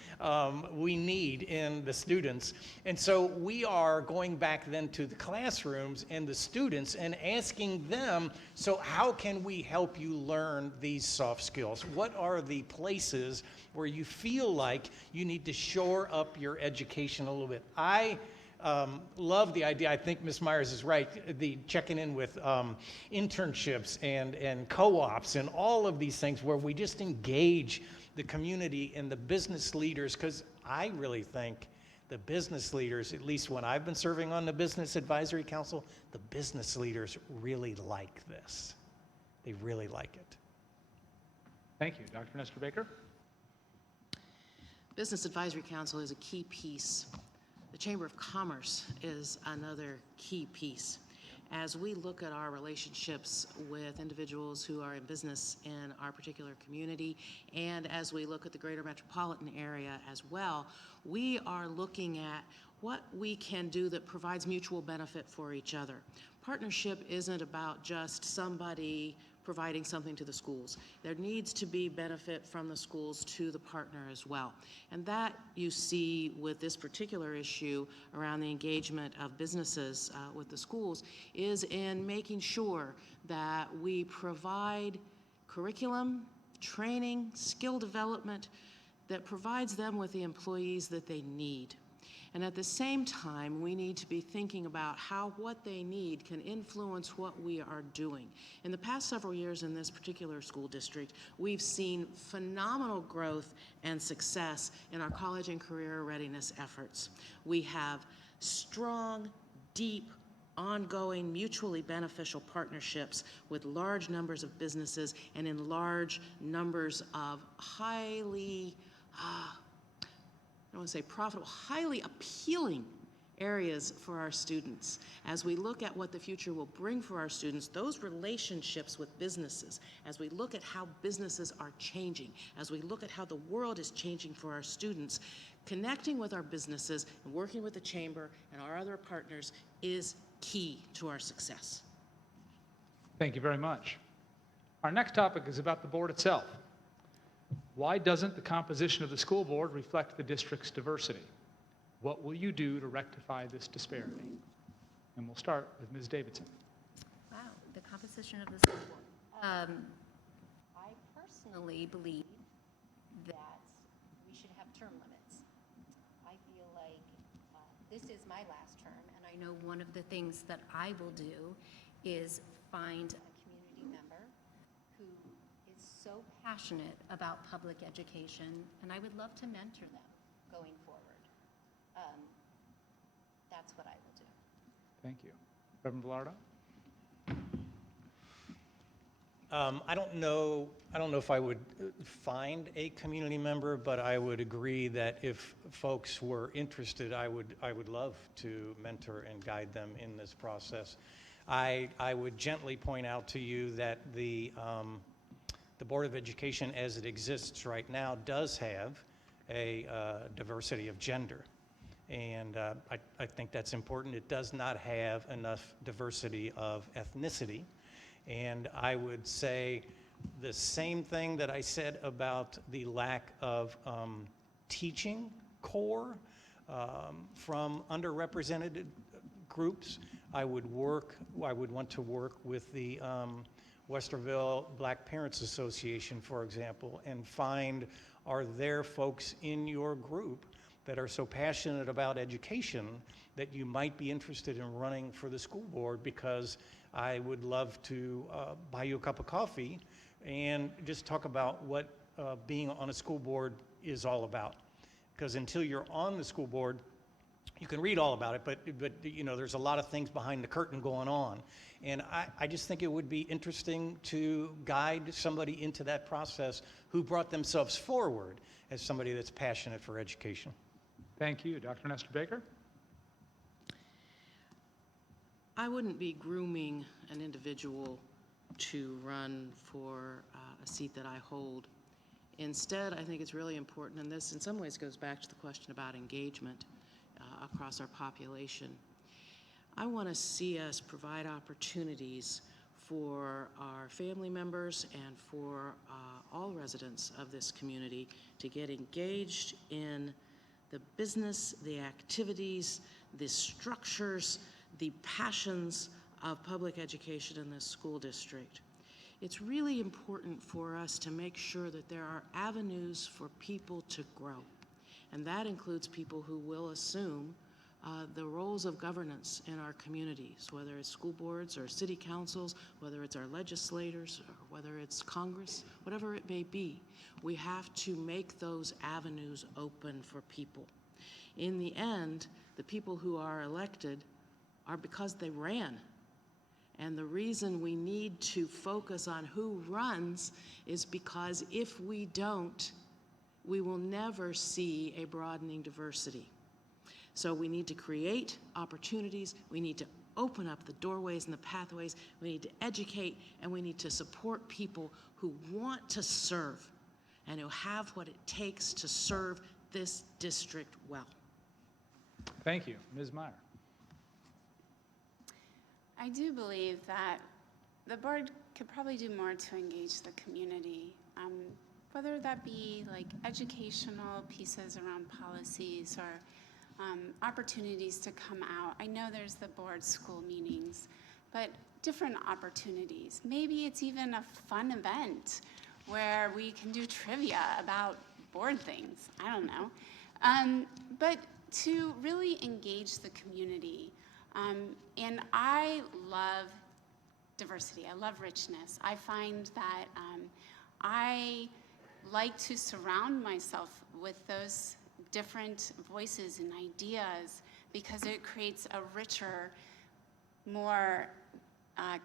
we need in the students. And so we are going back then to the classrooms and the students and asking them, so how can we help you learn these soft skills? What are the places where you feel like you need to shore up your education a little bit? I love the idea. I think Ms. Myers is right. The checking in with internships and co-ops and all of these things where we just engage the community and the business leaders, because I really think the business leaders, at least when I've been serving on the Business Advisory Council, the business leaders really like this. They really like it. Thank you. Dr. Nestor Baker? Business Advisory Council is a key piece. The Chamber of Commerce is another key piece. As we look at our relationships with individuals who are in business in our particular community, and as we look at the greater metropolitan area as well, we are looking at what we can do that provides mutual benefit for each other. Partnership isn't about just somebody providing something to the schools. There needs to be benefit from the schools to the partner as well. And that you see with this particular issue around the engagement of businesses with the schools is in making sure that we provide curriculum, training, skill development that provides them with the employees that they need. And at the same time, we need to be thinking about how what they need can influence what we are doing. In the past several years in this particular school district, we've seen phenomenal growth and success in our college and career readiness efforts. We have strong, deep, ongoing, mutually beneficial partnerships with large numbers of businesses and in large numbers of highly I want to say profitable, highly appealing areas for our students. As we look at what the future will bring for our students, those relationships with businesses, as we look at how businesses are changing, as we look at how the world is changing for our students, connecting with our businesses and working with the Chamber and our other partners is key to our success. Thank you very much. Our next topic is about the board itself. Why doesn't the composition of the school board reflect the district's diversity? What will you do to rectify this disparity? And we'll start with Ms. Davidson. Wow, the composition of the school board. I personally believe that we should have term limits. I feel like this is my last term, and I know one of the things that I will do is find a community member who is so passionate about public education, and I would love to mentor them going forward. That's what I will do. Thank you. Reverend Velardo? I don't know if I would find a community member, but I would agree that if folks were interested, I would love to mentor and guide them in this process. I would gently point out to you that the Board of Education as it exists right now does have a diversity of gender. And I think that's important. It does not have enough diversity of ethnicity. And I would say the same thing that I said about the lack of teaching core from underrepresented groups. I would want to work with the Westerville Black Parents Association, for example, and find, are there folks in your group that are so passionate about education that you might be interested in running for the school board, because I would love to buy you a cup of coffee and just talk about what being on a school board is all about. Because until you're on the school board, you can read all about it, but you know, there's a lot of things behind the curtain going on. And I just think it would be interesting to guide somebody into that process who brought themselves forward as somebody that's passionate for education. Thank you. Dr. Nestor Baker? I wouldn't be grooming an individual to run for a seat that I hold. Instead, I think it's really important, and this in some ways goes back to the question about engagement across our population. I want to see us provide opportunities for our family members and for all residents of this community to get engaged in the business, the activities, the structures, the passions of public education in this school district. It's really important for us to make sure that there are avenues for people to grow. And that includes people who will assume the roles of governance in our communities, whether it's school boards or city councils, whether it's our legislators, or whether it's Congress, whatever it may be. We have to make those avenues open for people. In the end, the people who are elected are because they ran. And the reason we need to focus on who runs is because if we don't, we will never see a broadening diversity. So we need to create opportunities, we need to open up the doorways and the pathways, we need to educate, and we need to support people who want to serve and who have what it takes to serve this district well. Thank you. Ms. Meyer. I do believe that the board could probably do more to engage the community, whether that be like educational pieces around policies or opportunities to come out. I know there's the board school meetings, but different opportunities. Maybe it's even a fun event where we can do trivia about board things. I don't know. But to really engage the community. And I love diversity. I love richness. I find that I like to surround myself with those different voices and ideas because it creates a richer, more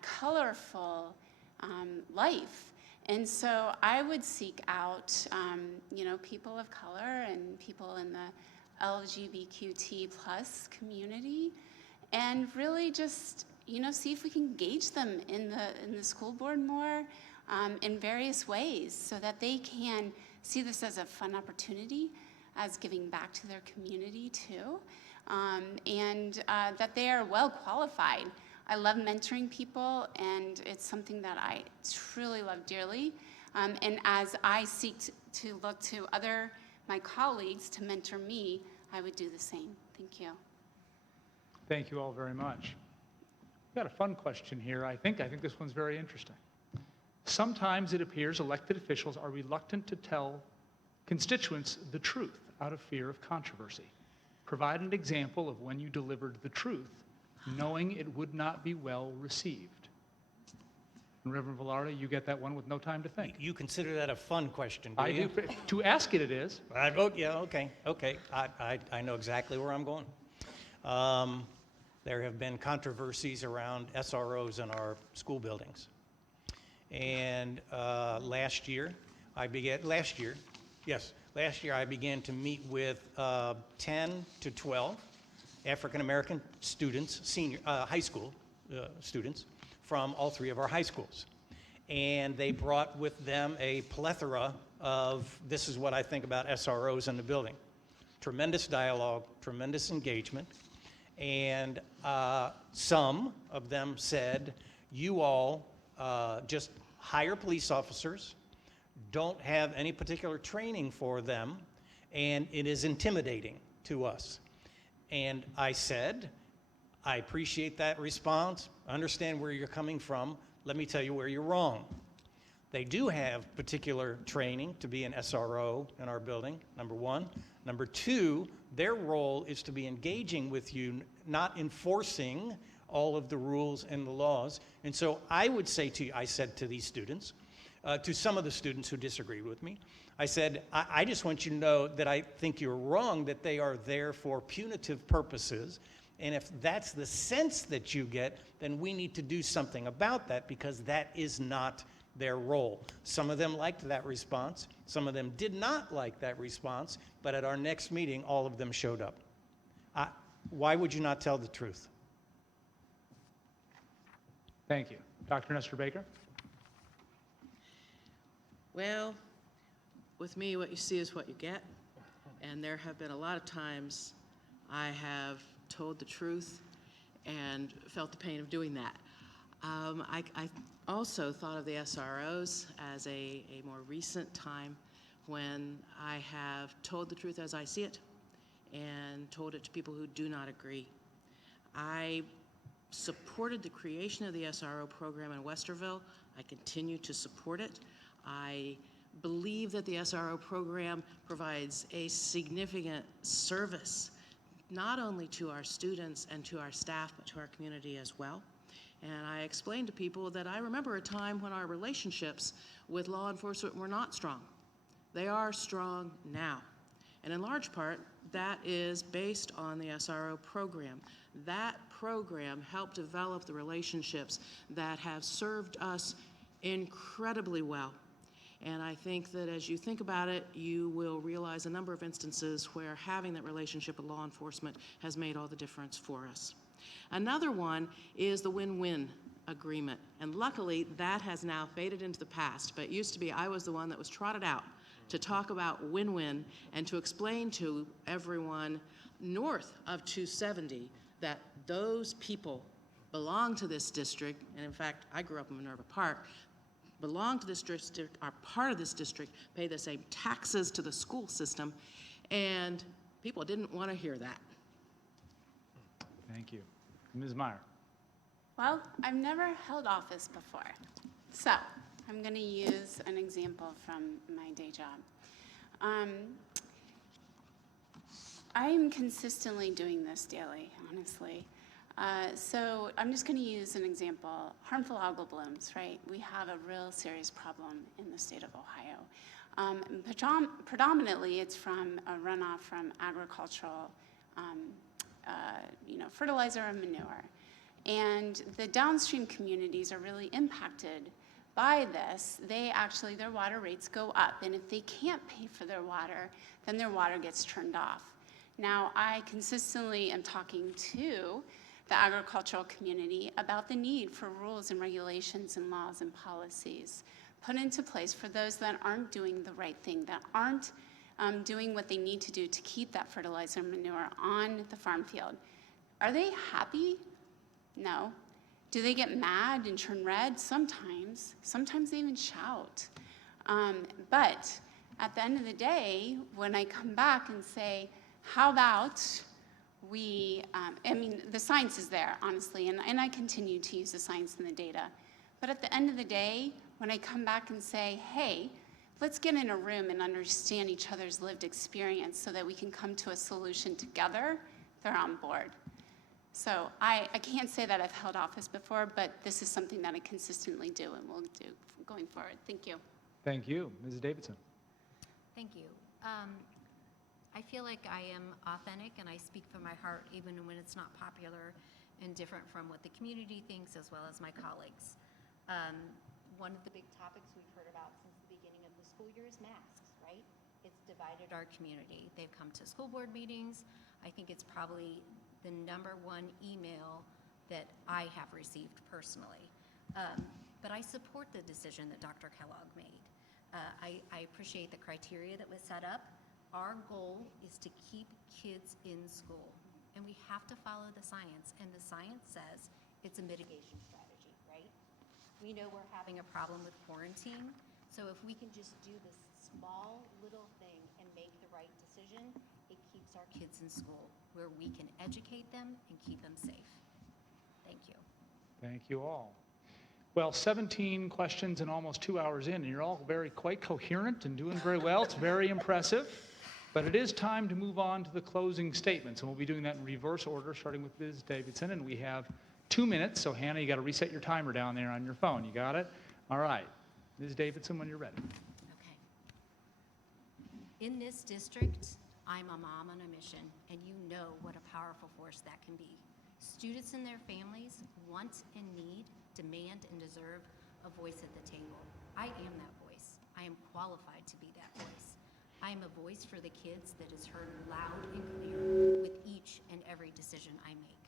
colorful life. And so I would seek out, people of color and people in the LGBTQ+ community, and really just, see if we can engage them in the school board more in various ways so that they can see this as a fun opportunity, as giving back to their community too, and that they are well qualified. I love mentoring people, and it's something that I truly love dearly. And as I seek to look to my colleagues to mentor me, I would do the same. Thank you. Thank you all very much. We've got a fun question here. I think this one's very interesting. Sometimes it appears elected officials are reluctant to tell constituents the truth out of fear of controversy. Provide an example of when you delivered the truth, knowing it would not be well received. And Reverend Velarde, you get that one with no time to think. You consider that a fun question, do I you? do. To ask it, it is. I vote, yeah, okay. I know exactly where I'm going. There have been controversies around SROs in our school buildings. And last year I began to meet with 10 to 12 African-American students, high school students from all three of our high schools. And they brought with them a plethora of, this is what I think about SROs in the building. Tremendous dialogue, tremendous engagement. And some of them said, you all just hire police officers, don't have any particular training for them, and it is intimidating to us. And I said, I appreciate that response, understand where you're coming from, let me tell you where you're wrong. They do have particular training to be an SRO in our building, number one. Number two, their role is to be engaging with you, not enforcing all of the rules and the laws. And so I would say to you, I said to these students, to some of the students who disagreed with me, I said, I just want you to know that I think you're wrong, that they are there for punitive purposes. And if that's the sense that you get, then we need to do something about that because that is not their role. Some of them liked that response. Some of them did not like that response. But at our next meeting, all of them showed up. Why would you not tell the truth? Thank you. Dr. Nestor Baker? Well, with me, what you see is what you get. And there have been a lot of times I have told the truth and felt the pain of doing that. I also thought of the SROs as a more recent time when I have told the truth as I see it and told it to people who do not agree. I supported the creation of the SRO program in Westerville. I continue to support it. I believe that the SRO program provides a significant service, not only to our students and to our staff, but to our community as well. And I explained to people that I remember a time when our relationships with law enforcement were not strong. They are strong now. And in large part, that is based on the SRO program. That program helped develop the relationships that have served us incredibly well. And I think that as you think about it, you will realize a number of instances where having that relationship with law enforcement has made all the difference for us. Another one is the win-win agreement. And luckily, that has now faded into the past. But it used to be I was the one that was trotted out to talk about win-win and to explain to everyone north of 270 that those people belong to this district. And in fact, I grew up in Minerva Park. Belong to this district, are part of this district, pay the same taxes to the school system, and people didn't want to hear that. Thank you. Ms. Meyer. Well, I've never held office before, so I'm going to use an example from my day job. I am consistently doing this daily, honestly. So I'm just going to use an example, harmful algal blooms, right? We have a real serious problem in the state of Ohio. Predominantly, it's from a runoff from agricultural, fertilizer and manure. And the downstream communities are really impacted by this. Their water rates go up, and if they can't pay for their water, then their water gets turned off. Now, I consistently am talking to the agricultural community about the need for rules and regulations and laws and policies put into place for those that aren't doing the right thing, that aren't doing what they need to do to keep that fertilizer and manure on the farm field. Are they happy? No. Do they get mad and turn red? Sometimes. Sometimes they even shout. But at the end of the day, when I come back and say, how about the science is there, honestly, and I continue to use the science and the data. But at the end of the day, when I come back and say, hey, let's get in a room and understand each other's lived experience so that we can come to a solution together, they're on board. So I can't say that I've held office before, but this is something that I consistently do and will do going forward. Thank you. Thank you. Mrs. Davidson. Thank you. I feel like I am authentic and I speak from my heart even when it's not popular and different from what the community thinks as well as my colleagues. One of the big topics we've heard about since the beginning of the school year is masks, right? It's divided our community. They've come to school board meetings. I think it's probably the #1 email that I have received personally. But I support the decision that Dr. Kellogg made. I appreciate the criteria that was set up. Our goal is to keep kids in school, and we have to follow the science, and the science says it's a mitigation strategy, right? We know we're having a problem with quarantine, so if we can just do this small little thing and make the right decision, it keeps our kids in school where we can educate them and keep them safe. Thank you. Thank you all. Well, 17 questions and almost 2 hours in, and you're all quite coherent and doing very well. It's very impressive. But it is time to move on to the closing statements, and we'll be doing that in reverse order, starting with Ms. Davidson. And we have 2 minutes, so Hannah, you got to reset your timer down there on your phone. You got it? All right. Ms. Davidson, when you're ready. Okay. In this district, I'm a mom on a mission, and you know what a powerful force that can be. Students and their families want and need, demand, and deserve a voice at the table. I am that voice. I am qualified to be that voice. I am a voice for the kids that is heard loud and clear with each and every decision I make.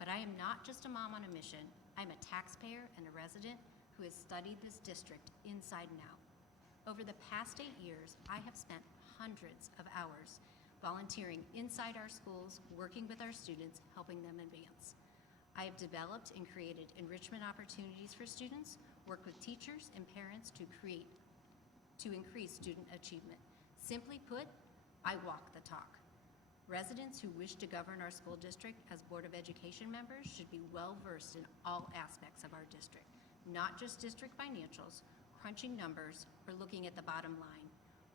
But I am not just a mom on a mission. I'm a taxpayer and a resident who has studied this district inside and out. Over the past 8 years, I have spent hundreds of hours volunteering inside our schools, working with our students, helping them advance. I have developed and created enrichment opportunities for students, worked with teachers and parents to increase student achievement. Simply put, I walk the talk. Residents who wish to govern our school district as Board of Education members should be well-versed in all aspects of our district, not just district financials, crunching numbers, or looking at the bottom line.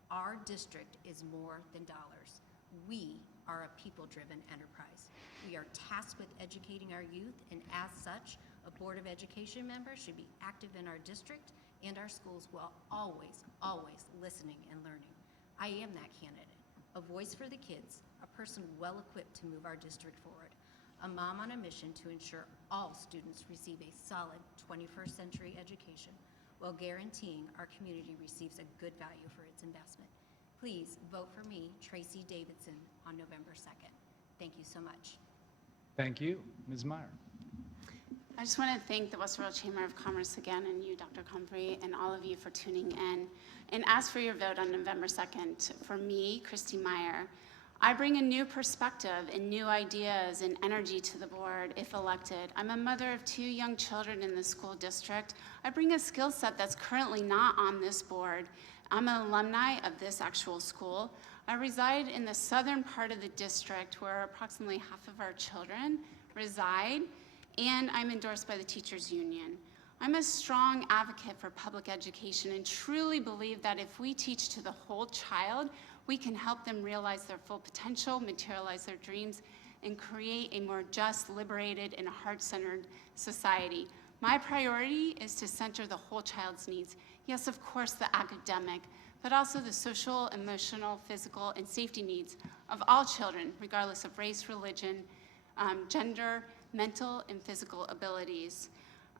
Our district is more than dollars. We are a people-driven enterprise. We are tasked with educating our youth, and as such, a Board of Education member should be active in our district and our schools while always, always listening and learning. I am that candidate, a voice for the kids, a person well-equipped to move our district forward, a mom on a mission to ensure all students receive a solid 21st century education while guaranteeing our community receives a good value for its investment. Please vote for me, Tracy Davidson, on November 2nd. Thank you so much. Thank you. Ms. Meyer. I just want to thank the Westerville Chamber of Commerce again, and you, Dr. Comfrey, and all of you for tuning in. And ask for your vote on November 2nd. For me, Christy Meyer, I bring a new perspective and new ideas and energy to the board if elected. I'm a mother of 2 young children in the school district. I bring a skill set that's currently not on this board. I'm an alumni of this actual school. I reside in the southern part of the district where approximately half of our children reside, and I'm endorsed by the Teachers Union. I'm a strong advocate for public education and truly believe that if we teach to the whole child, we can help them realize their full potential, materialize their dreams, and create a more just, liberated, and heart-centered society. My priority is to center the whole child's needs. Yes, of course, the academic, but also the social, emotional, physical, and safety needs of all children, regardless of race, religion, gender, mental, and physical abilities.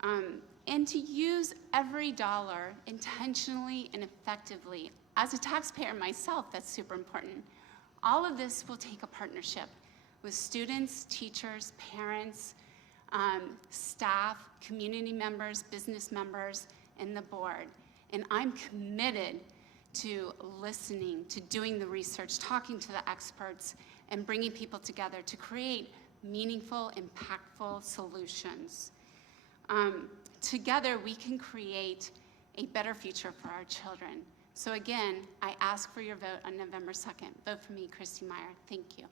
And to use every dollar intentionally and effectively. As a taxpayer myself, that's super important. All of this will take a partnership with students, teachers, parents, staff, community members, business members, and the board. And I'm committed to listening, to doing the research, talking to the experts, and bringing people together to create meaningful, impactful solutions. Together, we can create a better future for our children. So again, I ask for your vote on November 2nd. Vote for me, Christy Meyer. Thank you.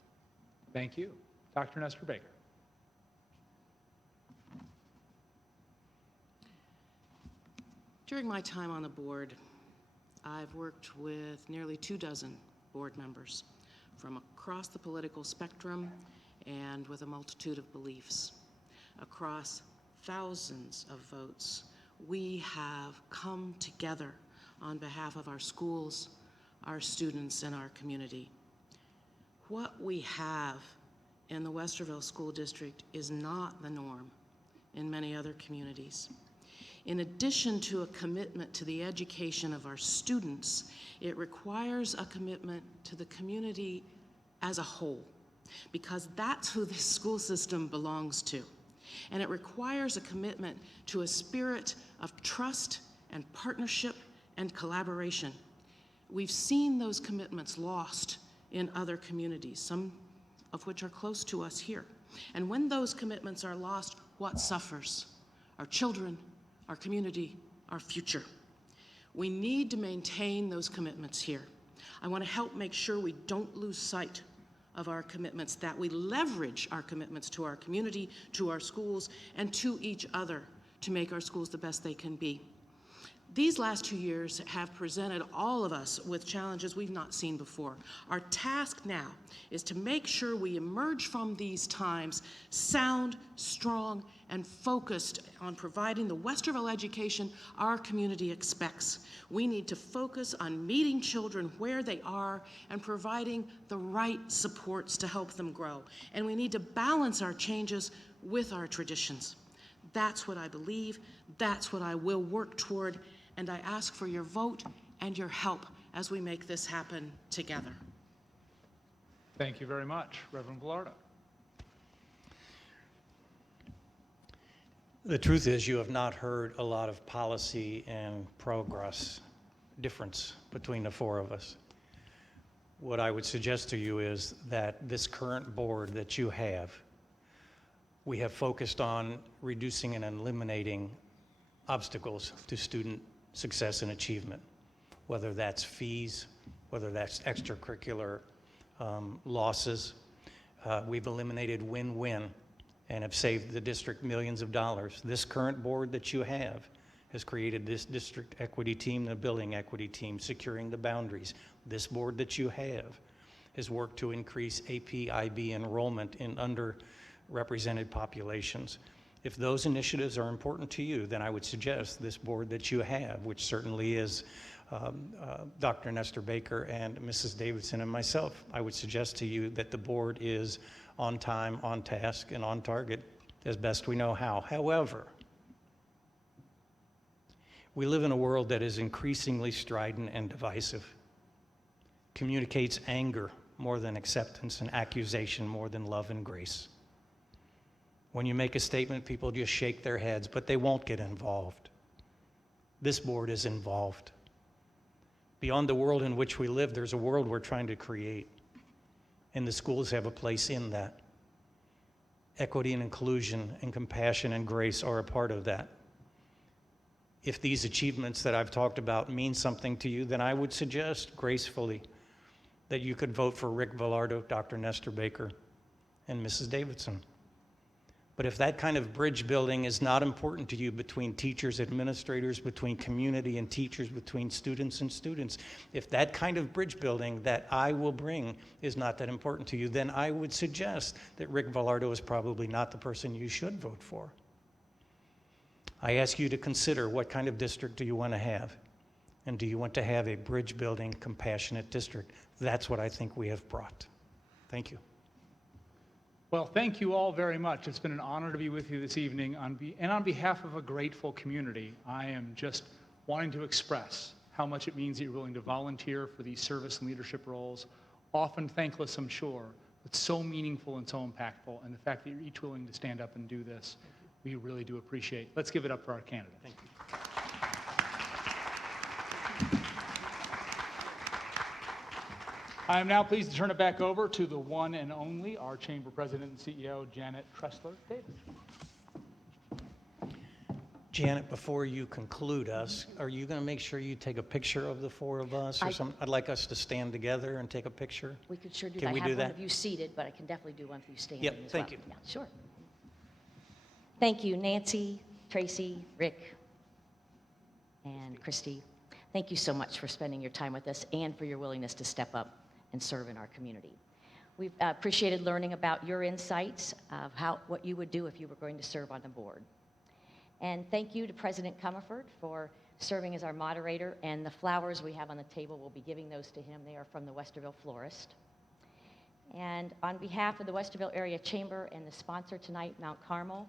Thank you. Dr. Nestor Baker. During my time on the board, I've worked with nearly 24 board members from across the political spectrum and with a multitude of beliefs. Across thousands of votes, we have come together on behalf of our schools, our students, and our community. What we have in the Westerville School District is not the norm in many other communities. In addition to a commitment to the education of our students, it requires a commitment to the community as a whole, because that's who this school system belongs to. And it requires a commitment to a spirit of trust and partnership and collaboration. We've seen those commitments lost in other communities, some of which are close to us here. And when those commitments are lost, what suffers? Our children, our community, our future. We need to maintain those commitments here. I want to help make sure we don't lose sight of our commitments, that we leverage our commitments to our community, to our schools, and to each other to make our schools the best they can be. These last 2 years have presented all of us with challenges we've not seen before. Our task now is to make sure we emerge from these times sound, strong, and focused on providing the Westerville education our community expects. We need to focus on meeting children where they are and providing the right supports to help them grow. And we need to balance our changes with our traditions. That's what I believe. That's what I will work toward. And I ask for your vote and your help as we make this happen together. Thank you very much. Reverend Velardo. The truth is, you have not heard a lot of policy and progress difference between the 4 of us. What I would suggest to you is that this current board that you have We have focused on reducing and eliminating obstacles to student success and achievement, whether that's fees, whether that's extracurricular losses. We've eliminated win-win and have saved the district millions of dollars. This current board that you have has created this district equity team, the building equity team, securing the boundaries. This board that you have has worked to increase AP, IB enrollment in underrepresented populations. If those initiatives are important to you, then I would suggest this board that you have, which certainly is Dr. Nestor Baker and Mrs. Davidson and myself, I would suggest to you that the board is on time, on task, and on target as best we know how. However, we live in a world that is increasingly strident and divisive, communicates anger more than acceptance and accusation more than love and grace. When you make a statement, people just shake their heads, but they won't get involved. This board is involved. Beyond the world in which we live, there's a world we're trying to create, and the schools have a place in that. Equity and inclusion and compassion and grace are a part of that. If these achievements that I've talked about mean something to you, then I would suggest gracefully that you could vote for Rick Villardo, Dr. Nestor Baker, and Mrs. Davidson. But if that kind of bridge building is not important to you between teachers, administrators, between community and teachers, between students and students, if that kind of bridge building that I will bring is not that important to you, then I would suggest that Rick Villardo is probably not the person you should vote for. I ask you to consider, what kind of district do you want to have? And do you want to have a bridge building, compassionate district? That's what I think we have brought. Thank you. Well, thank you all very much. It's been an honor to be with you this evening. And on behalf of a grateful community, I am just wanting to express how much it means that you're willing to volunteer for these service and leadership roles, often thankless, I'm sure, but so meaningful and so impactful. And the fact that you're each willing to stand up and do this, we really do appreciate. Let's give it up for our candidates. Thank you. I am now pleased to turn it back over to the one and only, our Chamber President and CEO, Janet Tressler Davis. Janet, before you conclude us, are you going to make sure you take a picture of the four of us? Or I'd like us to stand together and take a picture. We could sure do Can that. we I have do one that? of you seated, but I can definitely do one of you standing Yep, as thank well. you. Yeah, sure. Thank you, Nancy, Tracy, Rick, and Christy. Thank you so much for spending your time with us and for your willingness to step up and serve in our community. We've appreciated learning about your insights of what you would do if you were going to serve on the board. And thank you to President Comerford for serving as our moderator, and the flowers we have on the table, we'll be giving those to him. They are from the Westerville florist. And on behalf of the Westerville Area Chamber and the sponsor tonight, Mount Carmel,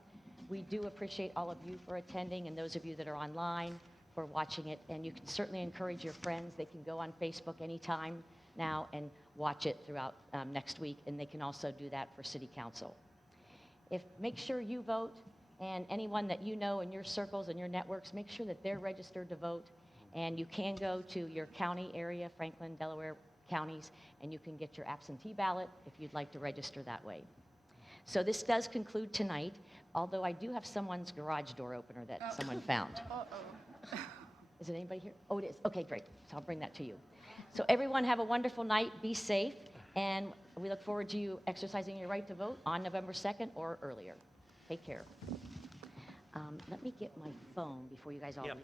we do appreciate all of you for attending, and those of you that are online for watching it. And you can certainly encourage your friends. They can go on Facebook anytime now and watch it throughout next week, and they can also do that for City Council. Make sure you vote, and anyone that you know in your circles and your networks, make sure that they're registered to vote. And you can go to your county area, Franklin, Delaware counties, and you can get your absentee ballot if you'd like to register that way. So this does conclude tonight, although I do have someone's garage door opener that someone found. Is it anybody here? Oh, it is. Okay, great. So I'll bring that to you. So everyone have a wonderful night. Be safe. And we look forward to you exercising your right to vote on November 2nd or earlier. Take care. Let me get my phone before you guys all leave.